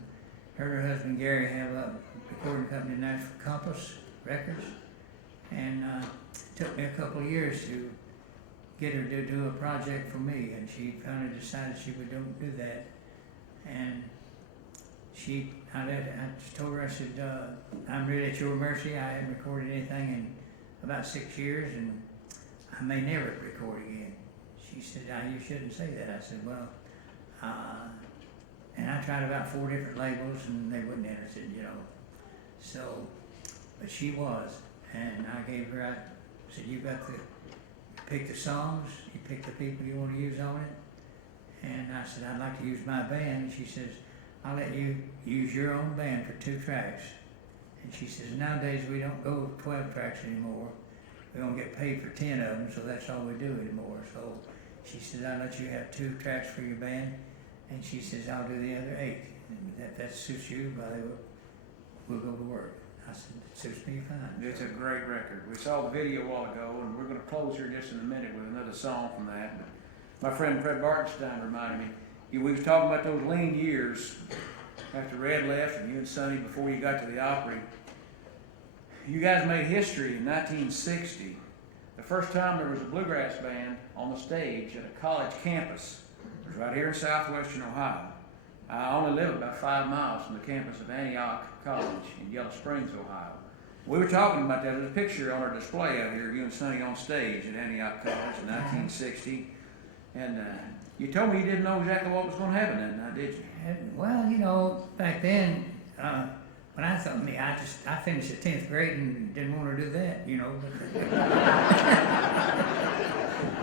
her and her husband Gary have a recording company in Nashville, Compass Records. And it took me a couple of years to get her to do a project for me, and she finally decided she would do that. And I just told her, I said, I'm really at your mercy. I haven't recorded anything in about 6 years, and I may never record again. She said, you shouldn't say that. I said, well, and I tried about 4 different labels, and they wasn't interested, So, but she was, and I gave her, I said, you got to pick the songs, you pick the people you want to use on it. And I said, I'd like to use my band. And she says, I'll let you use your own band for 2 tracks. And she says, nowadays we don't go 12 tracks anymore. We don't get paid for 10 of them, so that's all we do anymore. So she says, I'll let you have 2 tracks for your band. And she says, I'll do the other 8. And if that suits you, we'll go to work. I said, it suits me fine. It's a great record. We saw the video a while ago, and we're going to close here just in a minute with another song from that. But my friend Fred Bartenstein reminded me, we was talking about those lean years after Red left and you and Sonny before you got to the Opry. You guys made history in 1960. The first time there was a bluegrass band on the stage at a college campus. It was right here in southwestern Ohio. I only live about 5 miles from the campus of Antioch College in Yellow Springs, Ohio. We were talking about that. There's a picture on our display out here, you and Sonny on stage at Antioch College in 1960. And you told me you didn't know exactly what was going to happen that night, did you? Well, back then, But I thought, I finished the 10th grade and didn't want to do that, you know.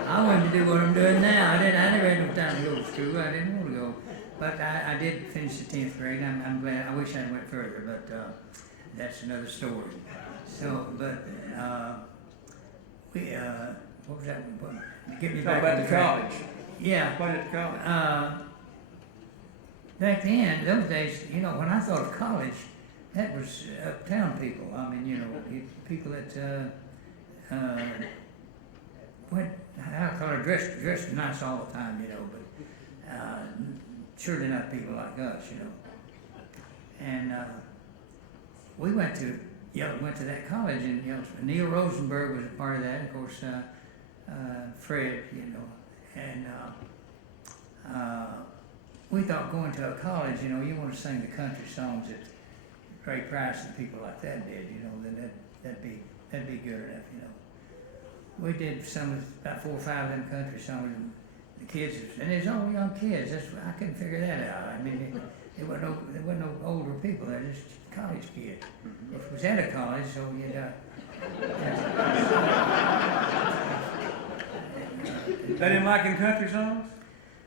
I wanted to do what I'm doing now. I never had no time to go to school. I didn't want to go. But I did finish the 10th grade. I'm glad. I wish I went further, but that's another story. So, but what was that? Get me Talk back about on the track. college. Yeah. Playing at the college. Back then, those days, you know, when I thought of college, that was uptown people. I mean, you know, people that I call it dressed nice all the time, you know, but surely not people like us, you know. And we went to that college, and you know, Neil Rosenberg was a part of that, of course. Fred, you know, and we thought going to a college, you know, you want to sing the country songs that Ray Price and people like that did, you know, that'd be good enough, you know. We did about 4 or 5 of them country songs, and the kids, and there's all young kids. I couldn't figure that out. I mean, there wasn't no older people there, just college kids. If it was at a college, so you'd. They didn't like them country songs?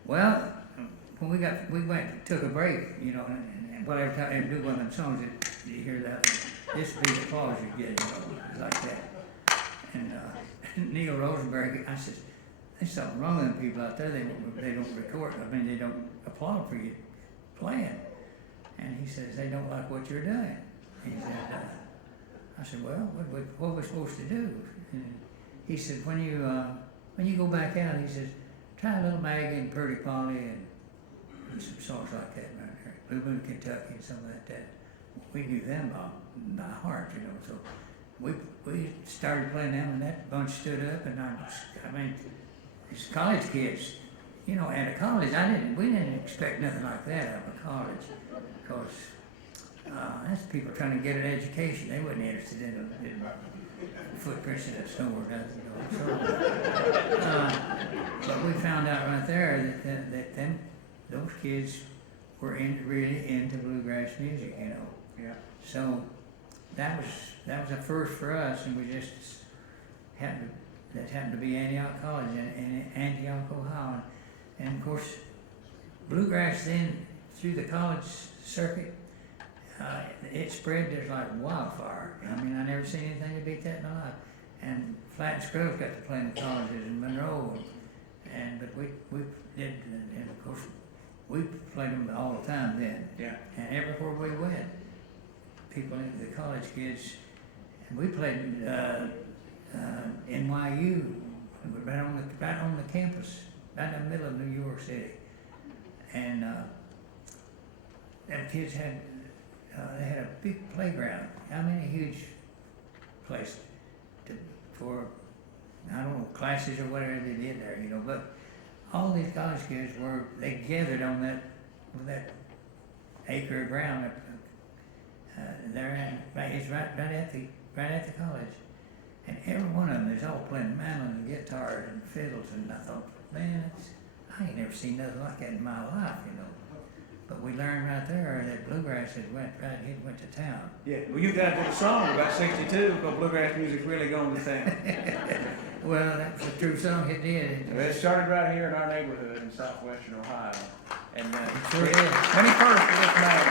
Well, when we took a break, you know, and every time they do one of them songs, you hear that, this would be the applause you get, you know, like that. And Neil Rosenberg, I said, there's something wrong with them people out there. They don't record. I mean, they don't applaud for you playing. And he says they don't like what you're doing. He said, I said, well, what are we supposed to do? And he said, when you go back out, he says, try a little Maggie and Pretty Polly and some songs like that right there. Blue Moon, Kentucky, and something like that. We knew them by heart, you know. So we started playing them, and that bunch stood up. And I mean, these college kids, you know, at a college, we didn't expect nothing like that out of a college, because that's people trying to get an education. They wasn't interested in footprints in the snow or nothing. You know. So, but we found out right there that those kids were really into bluegrass music, you know. Yeah. So that was a first for us, and we just happened to be Antioch College in Antioch, Ohio, and of course, bluegrass then through the college circuit. It spread just like wildfire. I mean, I never seen anything to beat that in my life. And Flat and Scruggs got to play in the colleges in Monroe, but we did, and of course, we played them all the time then. Yeah. And everywhere we went, people, the college kids, and we played NYU, right on the campus, right in the middle of New York City, and them kids had a big playground. I mean, a huge place for, I don't know, classes or whatever they did there, you know. But all these college kids they gathered on that acre of ground there, it's right at the college, and every one of them is all playing mandolin and guitars and fiddles, and I thought, man, I ain't never seen nothing like that in my life, you know. But we learned right there that bluegrass went to town. Yeah. Well, you guys did a song about '62 called "Bluegrass Music's Really Gone to Town." Well, that's a true song. It did. It started right here in our neighborhood in southwestern Ohio, and Sure did. many firsts for this man.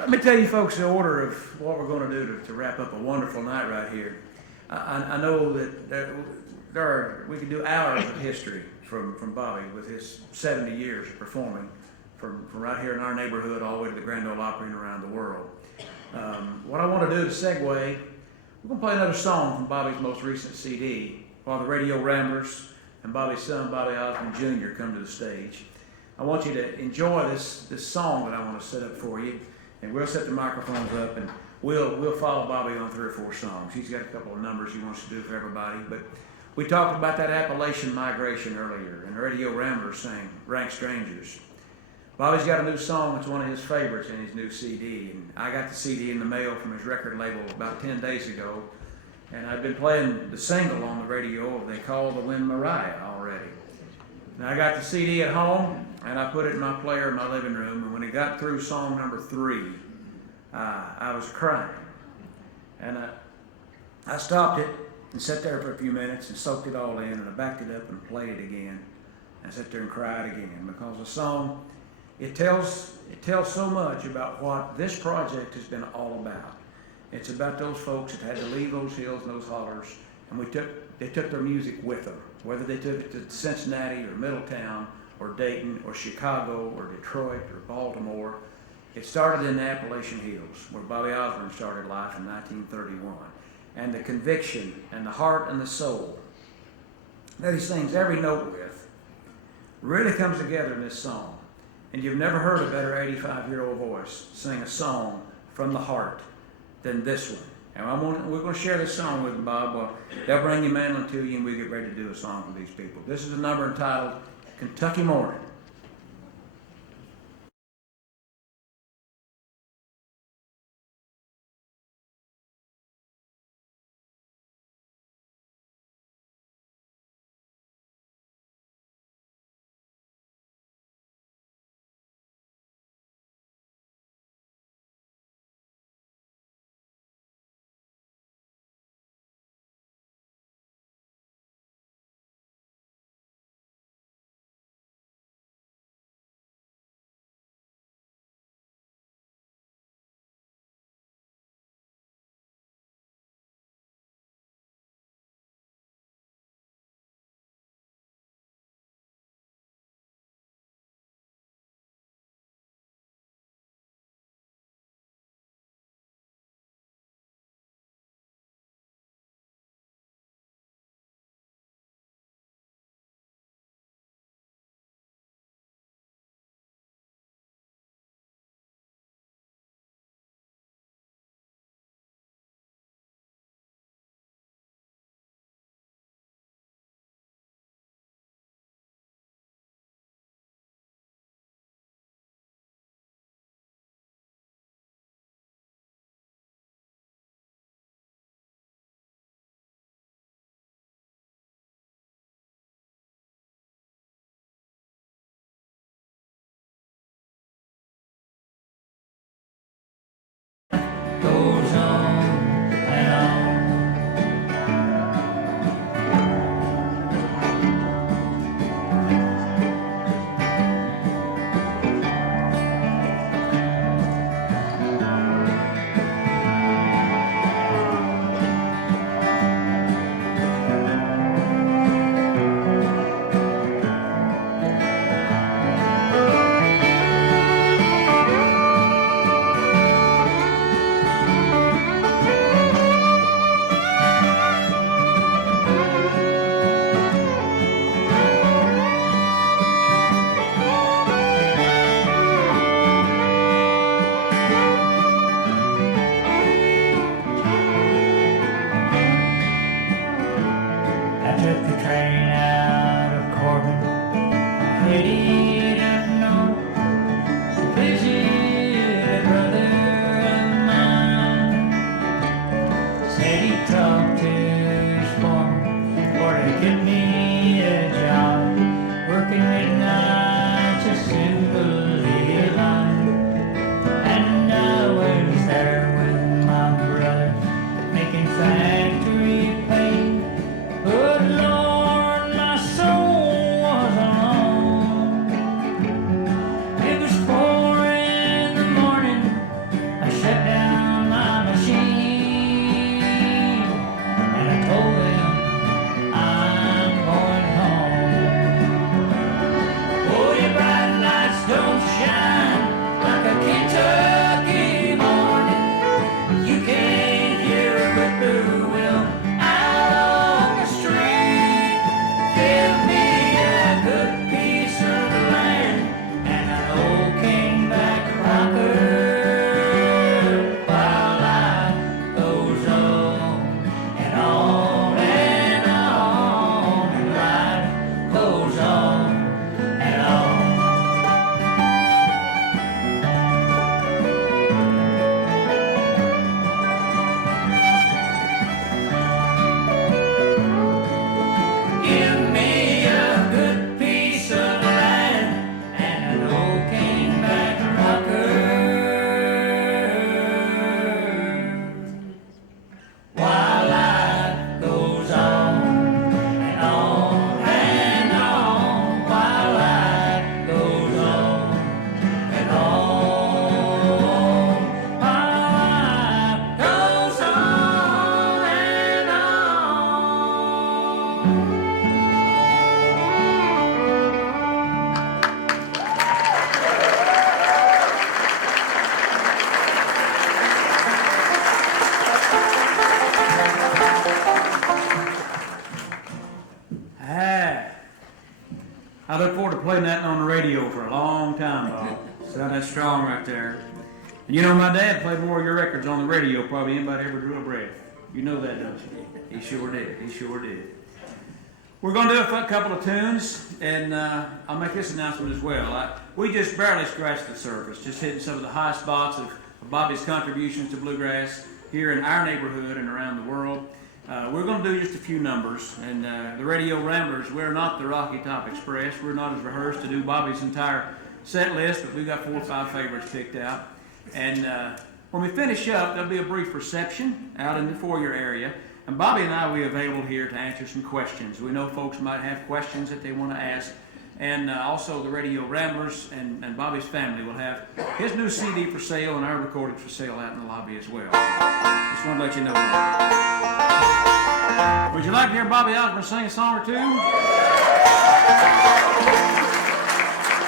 Let me tell you folks the order of what we're going to do to wrap up a wonderful night right here. I know that we could do hours of history from Bobby with his 70 years of performing from right here in our neighborhood all the way to the Grand Ole Opry and around the world. What I want to do to segue, we're going to play another song from Bobby's most recent CD while the radio Ramblers and Bobby's son, Bobby Osborne Jr. come to the stage. I want you to enjoy this song that I want to set up for you. And we'll set the microphones up, and we'll follow Bobby on 3 or 4 songs. He's got a couple of numbers he wants to do for everybody. But we talked about that Appalachian migration earlier, and Radio Ramblers sang "Rank Strangers." Bobby's got a new song. It's one of his favorites in his new CD. And I got the CD in the mail from his record label about 10 days ago. And I've been playing the single on the radio. They call the wind Mariah already. And I got the CD at home, and I put it in my player in my living room. And when it got through song number 3, I was crying. And I stopped it and sat there for a few minutes and soaked it all in, and I backed it up and played it again. And I sat there and cried again, because the song, it tells so much about what this project has been all about. It's about those folks that had to leave those hills and those hollers, and they took their music with them, whether they took it to Cincinnati or Middletown or Dayton or Chicago or Detroit or Baltimore. It started in the Appalachian Hills, where Bobby Osborne started life in 1931. And the conviction and the heart and the soul that he sings every note with really comes together in this song. And you've never heard a better 85-year-old voice sing a song from the heart than this one. And we're going to share this song with Bob. Well, they'll bring your mandolin to you, and we get ready to do a song for these people. This is a number entitled Kentucky Morning. Goes on and on. I took the train out of Corbin, headed up north to visit a brother of mine. Said he talked to his foreman for to get me a job, working midnights a single line. And I was there with my brother, making factory paint. But Lord, my soul was alone. hunting on the radio for a long time, Bob. Sound that strong right there. And you know, my dad played more of your records on the radio probably anybody ever drew a breath. You know that, don't you? He sure did. He sure did. We're going to do a couple of tunes, and I'll make this announcement as well. We just barely scratched the surface, just hitting some of the high spots of Bobby's contributions to bluegrass here in our neighborhood and around the world. We're going to do just a few numbers, and the Radio Ramblers, we're not the Rocky Top Express. We're not as rehearsed to do Bobby's entire set list, but we've got 4 or 5 favorites picked out. And when we finish up, there'll be a brief reception out in the foyer area. And Bobby and I will be available here to answer some questions. We know folks might have questions that they want to ask. And also the Radio Ramblers and Bobby's family will have his new CD for sale and our recordings for sale out in the lobby as well. Just want to let you know that. Would you like to hear Bobby Osborne sing a song or two?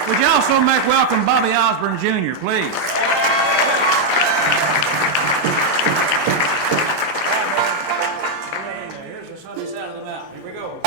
Would you also make welcome Bobby Osborne Jr., please? Here's the sunny side of the mountain. Here we go.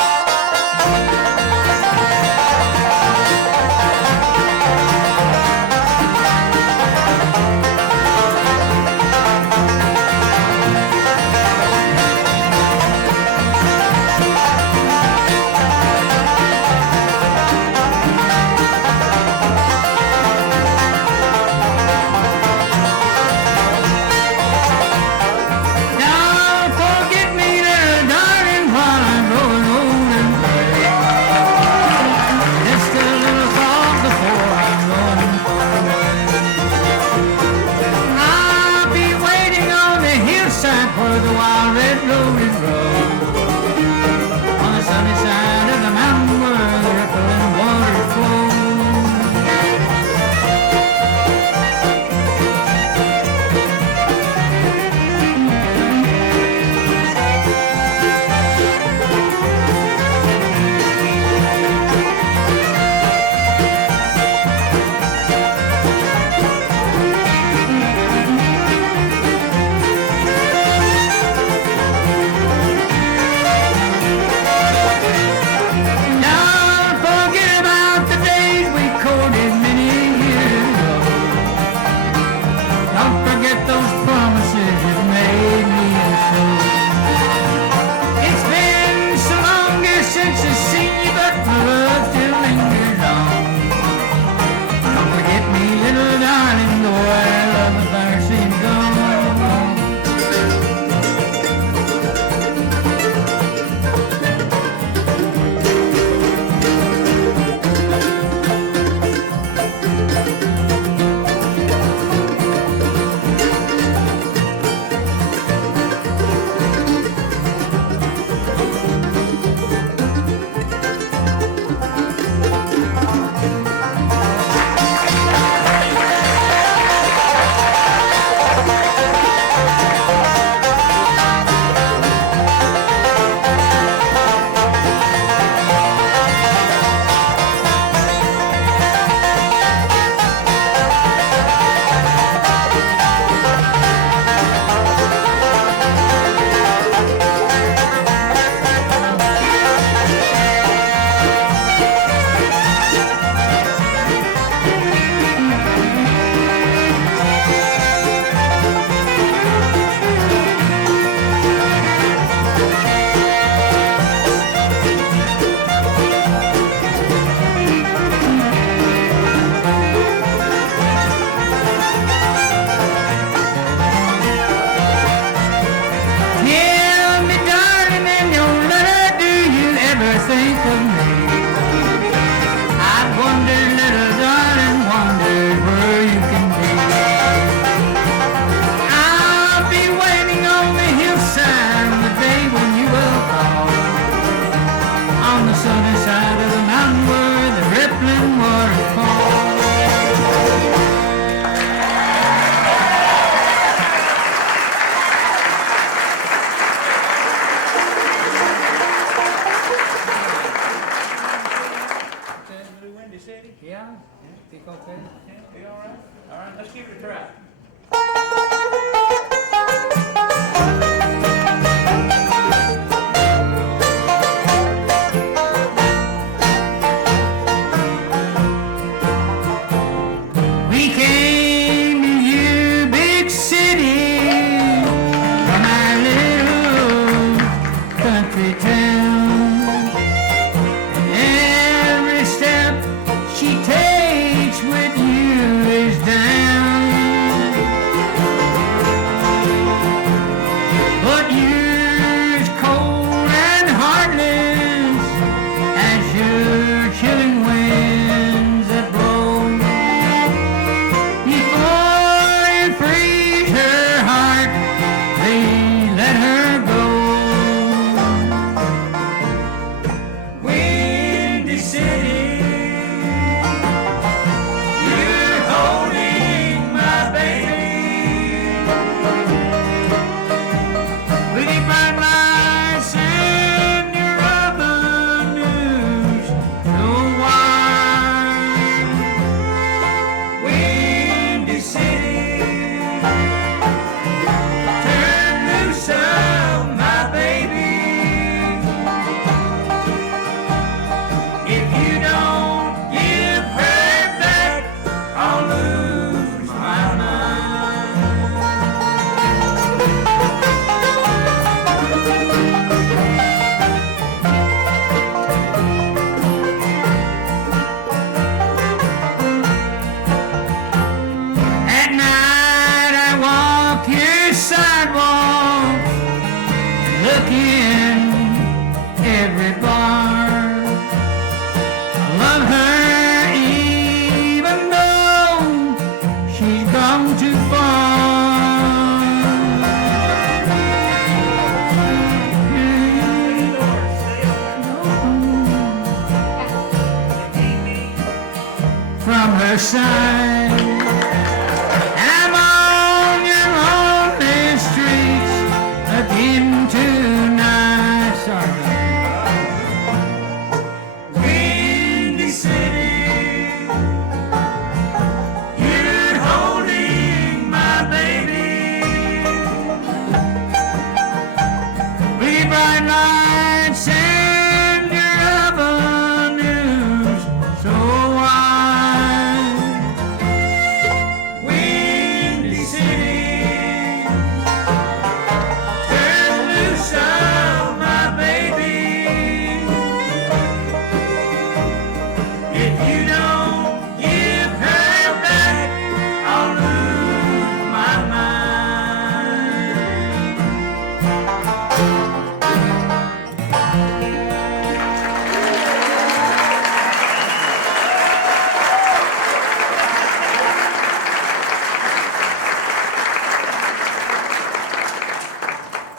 look in every bar. I love her even though she's gone too far. From her side, I'm on your lonely streets again tonight. Sorry. Windy City, you're holding my baby. Pretty bright lights and your avenues so wide. Windy City, turn loose of my baby. If you don't give her back, I'll lose my mind.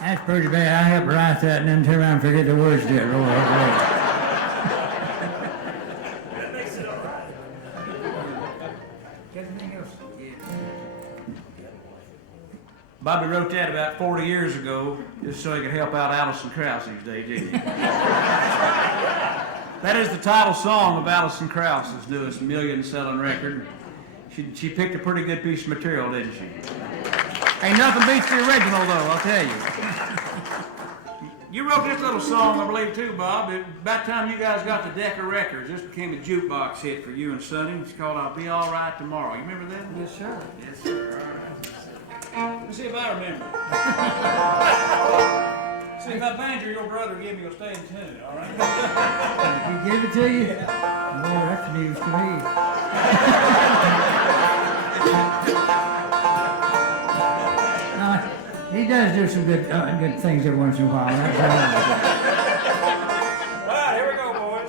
That's pretty bad. I helped write that and then turn around and forget the words to it. Roll it. Everything else, Bobby wrote that about 40 years ago, just so he could help out Alison Krauss these days, didn't he? That is the title song of Alison Krauss's newest million-selling record. She picked a pretty good piece of material, didn't she? Ain't nothing beats the original, though, I'll tell you. You wrote this little song, I believe, too, Bob. About the time you guys got the Decca Records, this became a jukebox hit for you and Sonny. It's called "I'll Be All Right Tomorrow." You remember that? yes, sir. Yes, sir. All right. Let's see if I remember. See if I banjo your brother, give me, you'll stay in tune, all right? He gave it to you? Boy, that's news to me. He does do some good things every once in a while. That's all right. All right, here we go, boys.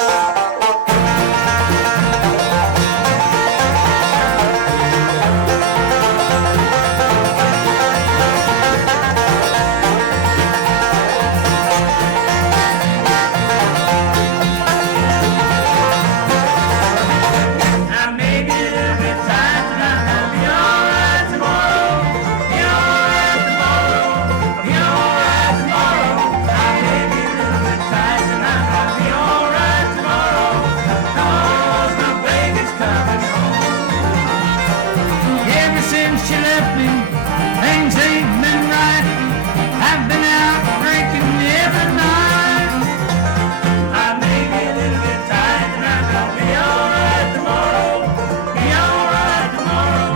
I may be a little bit tired tonight, but I'll be all right tomorrow. Be all right tomorrow. Be all right tomorrow. I may be a little bit tired tonight, but I'll be all right tomorrow. 'Cause my baby's coming home. Ever since she left me, things ain't been right. I've been out drinking every night. I may be a little bit tired tonight, but I'll be all right tomorrow. Be all right tomorrow.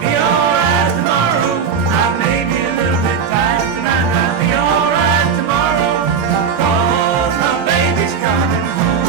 Be all right tomorrow. I may be a little bit tired tonight, but I'll be all right tomorrow. 'Cause my baby's coming home.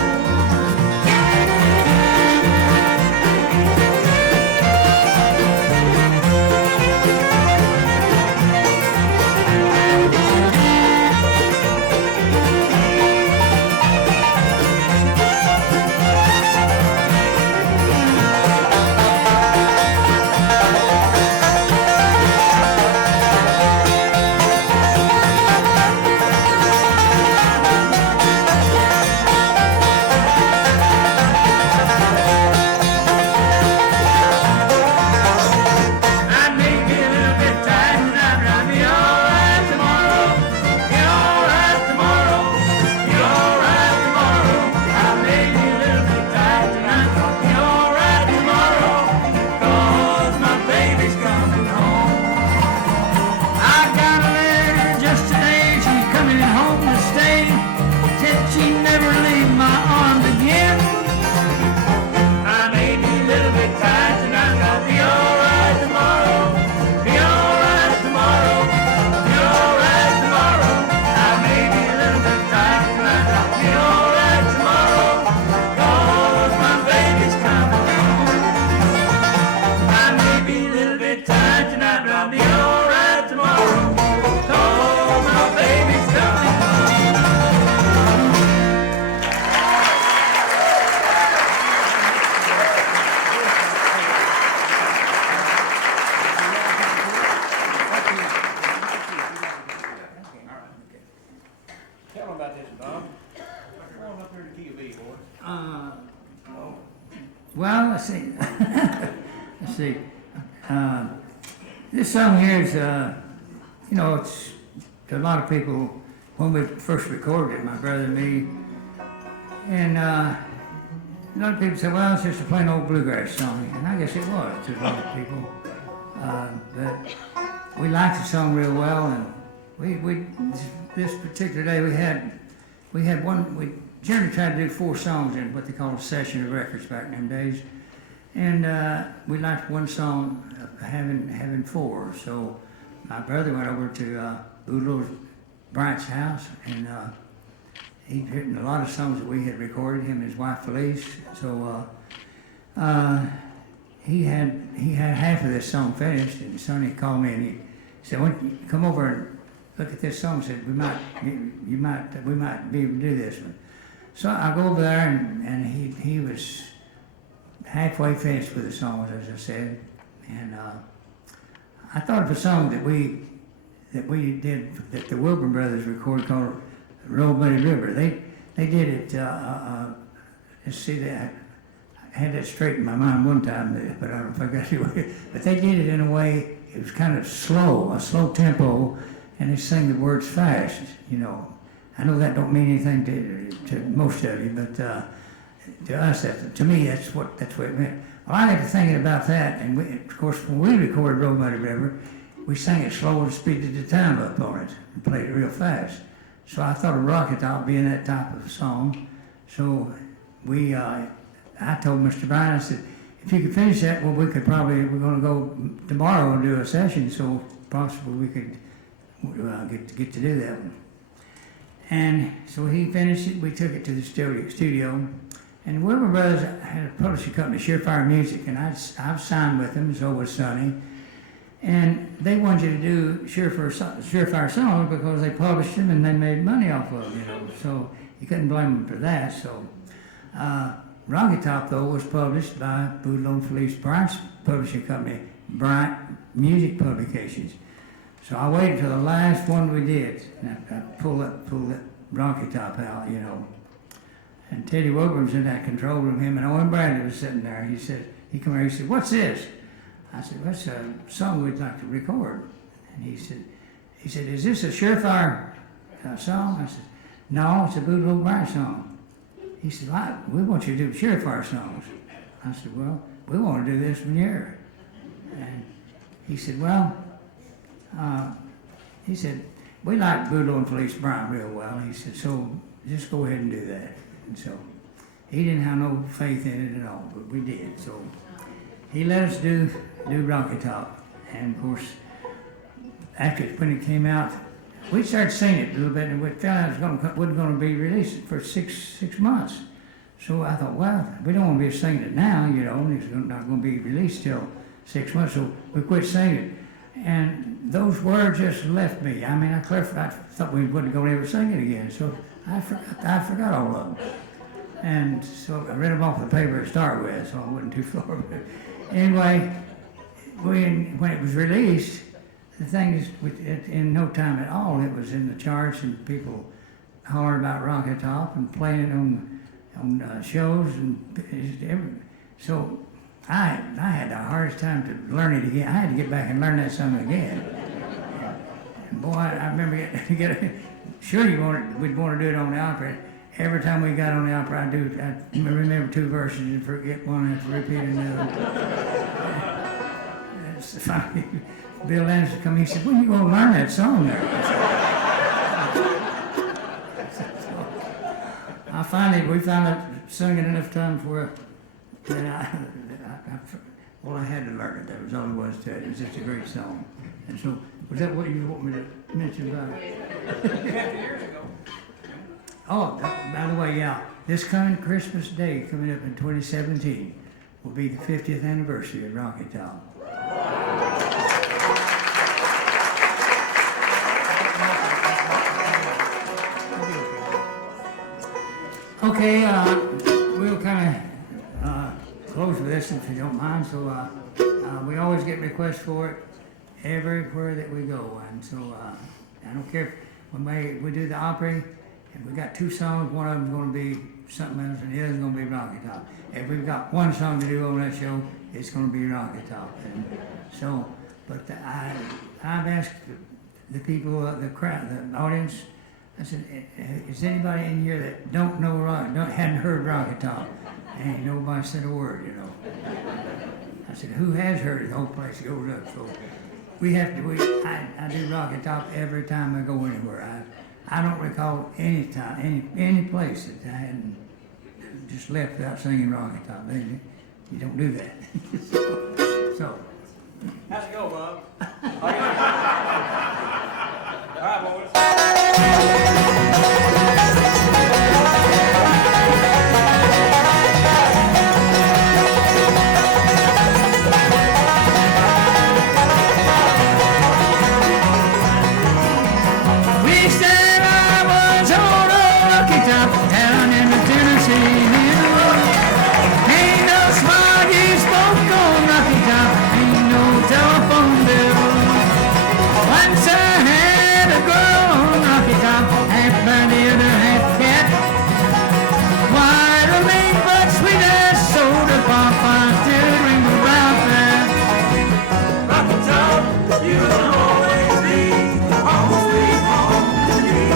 me. Let's see. This song here is, you know, it's to a lot of people, when we first recorded it, my brother and me, and a lot of people say, well, it's just a plain old bluegrass song, and I guess it was to a lot of people. But we liked the song real well, and we this particular day we had one. We generally tried to do 4 songs in what they call a session of records back in them days, and we liked one song having 4. So my brother went over to Boodle Bryant's house, and he'd written a lot of songs that we had recorded, him and his wife Felice. So he had half of this song finished, and Sonny called me and he said, "Why don't you come over and look at this song?" Said, we might be able to do this one. So I go over there, and he was halfway finished with the song, as I said, and I thought of a song that we did, that the Wilburn brothers recorded, called "Roll Muddy River." They did it. Let's see that. I had that straight in my mind one time, but I don't know if I got it. But they did it in a way. It was kind of slow, a slow tempo, and they sang the words fast. You know, I know that don't mean anything to most of you, but to us, to me, that's what it meant. Well, I got to thinking about that, and of course, when we recorded "Roll Muddy River," we sang it slow and speeded the time up on it and played it real fast. So I thought of Rocket Top being that type of song. So I told Mr. Bryan, I said, if you could finish that, well, we're going to go tomorrow and do a session, so possibly we could get to do that one. And so he finished it, we took it to the studio, and Wilbur Brothers had a publishing company, Surefire Music, and I've signed with them, so was Sonny. And they wanted you to do Surefire songs because they published them and they made money off of them, you know. So you couldn't blame them for that. So Rocket Top, though, was published by Boodle and Felice Bryant's publishing company, Bryant Music Publications. So I waited till the last one we did, and I pulled that Rocket Top out, you know. And Teddy Wilburn was in that control room, him and Owen Bradley was sitting there. He come here, he said, "What's this?" I said, "That's a song we'd like to record." And he said, "Is this a Surefire song?" I said, "No, it's a Boodle Bryant song." He said, "Well, we want you to do Surefire songs." I said, "Well, we want to do this one here." And he said, "Well," he said, "we like Boodle and Felice Bryant real well." He said, "So just go ahead and do that." And so he didn't have no faith in it at all, but we did. So he let us do Rocket Top. And of course, when it came out, we started singing it a little bit, and we found out it wasn't going to be released for six months. So I thought, well, we don't want to be singing it now, you know, and it's not going to be released till 6 months. So we quit singing it. And those words just left me. I mean, I thought we wasn't going to ever sing it again. So I forgot all of them. And so I read them off the paper to start with, so I wasn't too far. But anyway, when it was released, the thing is, in no time at all, it was in the charts, and people hollering about Rocket Top and playing it on shows, and so I had the hardest time to learn it again. I had to get back and learn that song again. And boy, I remember we'd want to do it on the opera. Every time we got on the opera, I remember 2 verses and forget one and have to repeat another. It's funny. Bill Anderson come in, he said, "When are you going to learn that song there?" We finally sung it enough time for that I had to learn it. That was all it was to it. It was just a great song. And so, was that what you want me to mention about it? 50 years ago. Oh, by the way, yeah, this coming Christmas Day, coming up in 2017, will be the 50th anniversary of Rocket Top. Okay, we'll kind of close with this if you don't mind. So we always get requests for it everywhere that we go, and so I don't care when we do the Opry, and we got 2 songs. One of them's going to be something else, and the other's gonna be Rocky Top. If we've got one song to do on that show, it's gonna be Rocky Top. And so, but I've asked the people, the crowd, the audience, I said, is anybody in here that don't know hadn't heard Rocky Top? Ain't nobody said a word, you know. I said, who has heard it? The whole place goes up. So we have to, I do Rocky Top every time I go anywhere. I don't recall any time, any place that I hadn't just left without singing Rocky Top. You don't do that. So. How's it go, Bob? All right, boys. We said I was on a Rocky Top down in the Tennessee hills. Ain't no smoggy smoke on Rocky Top, ain't no telephone bill. Once I had a girl on Rocky Top, half by the other half cat. White or mean but sweet as soda pop, I still dream about that. Rocky Top, you'll always be home sweet home to me.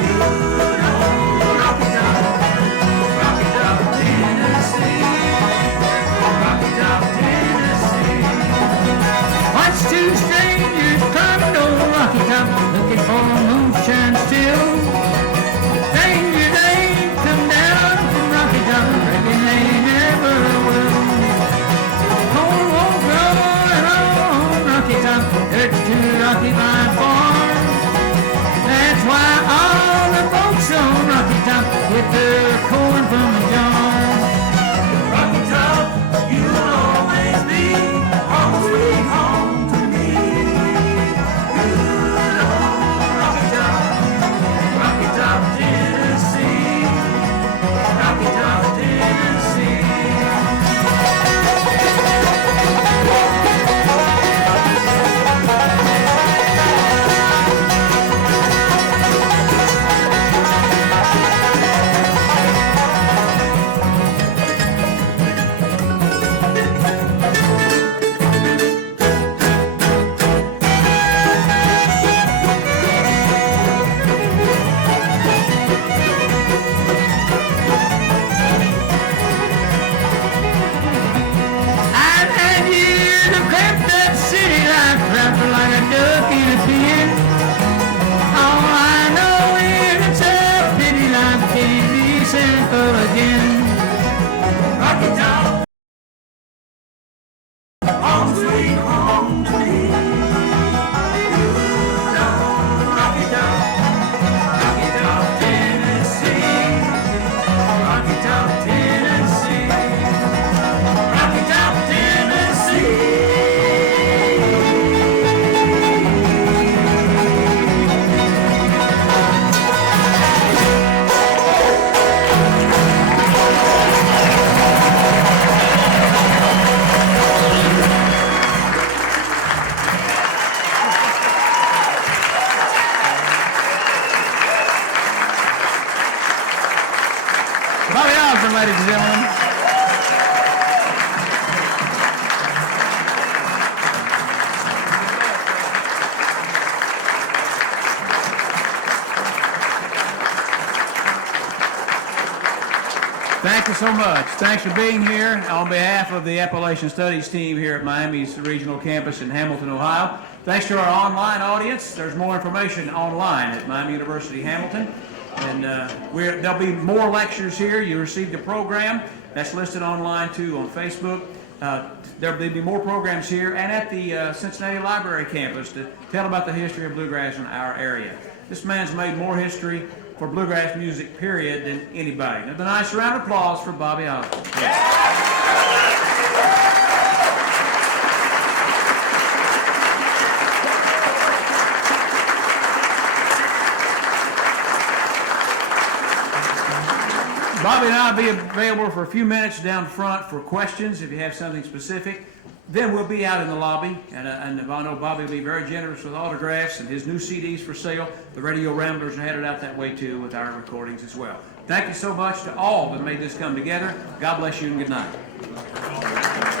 You know Rocky Top, Tennessee. Rocky Top, Tennessee. Once two strangers climbed old Rocky Top, looking for moonshine still. Strangers ain't come down from Rocky Top, reckon they never will. Cold won't growing on Rocky Top, hurts to Rocky by far. That's why all the folks on Rocky Top get their corn from the jar. Rocky Top, you'll always be home sweet home to me. Good old Rocky Top, Tennessee. Rocky Top, Tennessee. I've had years of cramped that city life, wrapped like a duck in a pin. All I know is it's a pity life can't be simple again. Rocky Top, home sweet home to me. Good old Rocky Top, Tennessee. Rocky Top, Tennessee. Rocky Top, Tennessee. Bobby Osborne, ladies and gentlemen. Thank you so much. Thanks for being here. On behalf of the Appalachian Studies team here at Miami's regional campus in Hamilton, Ohio, thanks to our online audience. There's more information online at Miami University Hamilton. And there'll be more lectures here. You received a program that's listed online too on Facebook. There'll be more programs here and at the Cincinnati Library campus to tell about the history of bluegrass in our area. This man's made more history for bluegrass music, period, than anybody. Now, a nice round of applause for Bobby Osborne. Bobby and I will be available for a few minutes down front for questions if you have something specific. then we'll be out in the lobby, and I know Bobby will be very generous with autographs and his new CDs for sale. The Radio Ramblers are headed out that way too with our recordings as well. Thank you so much to all that made this come together. God bless you and good night.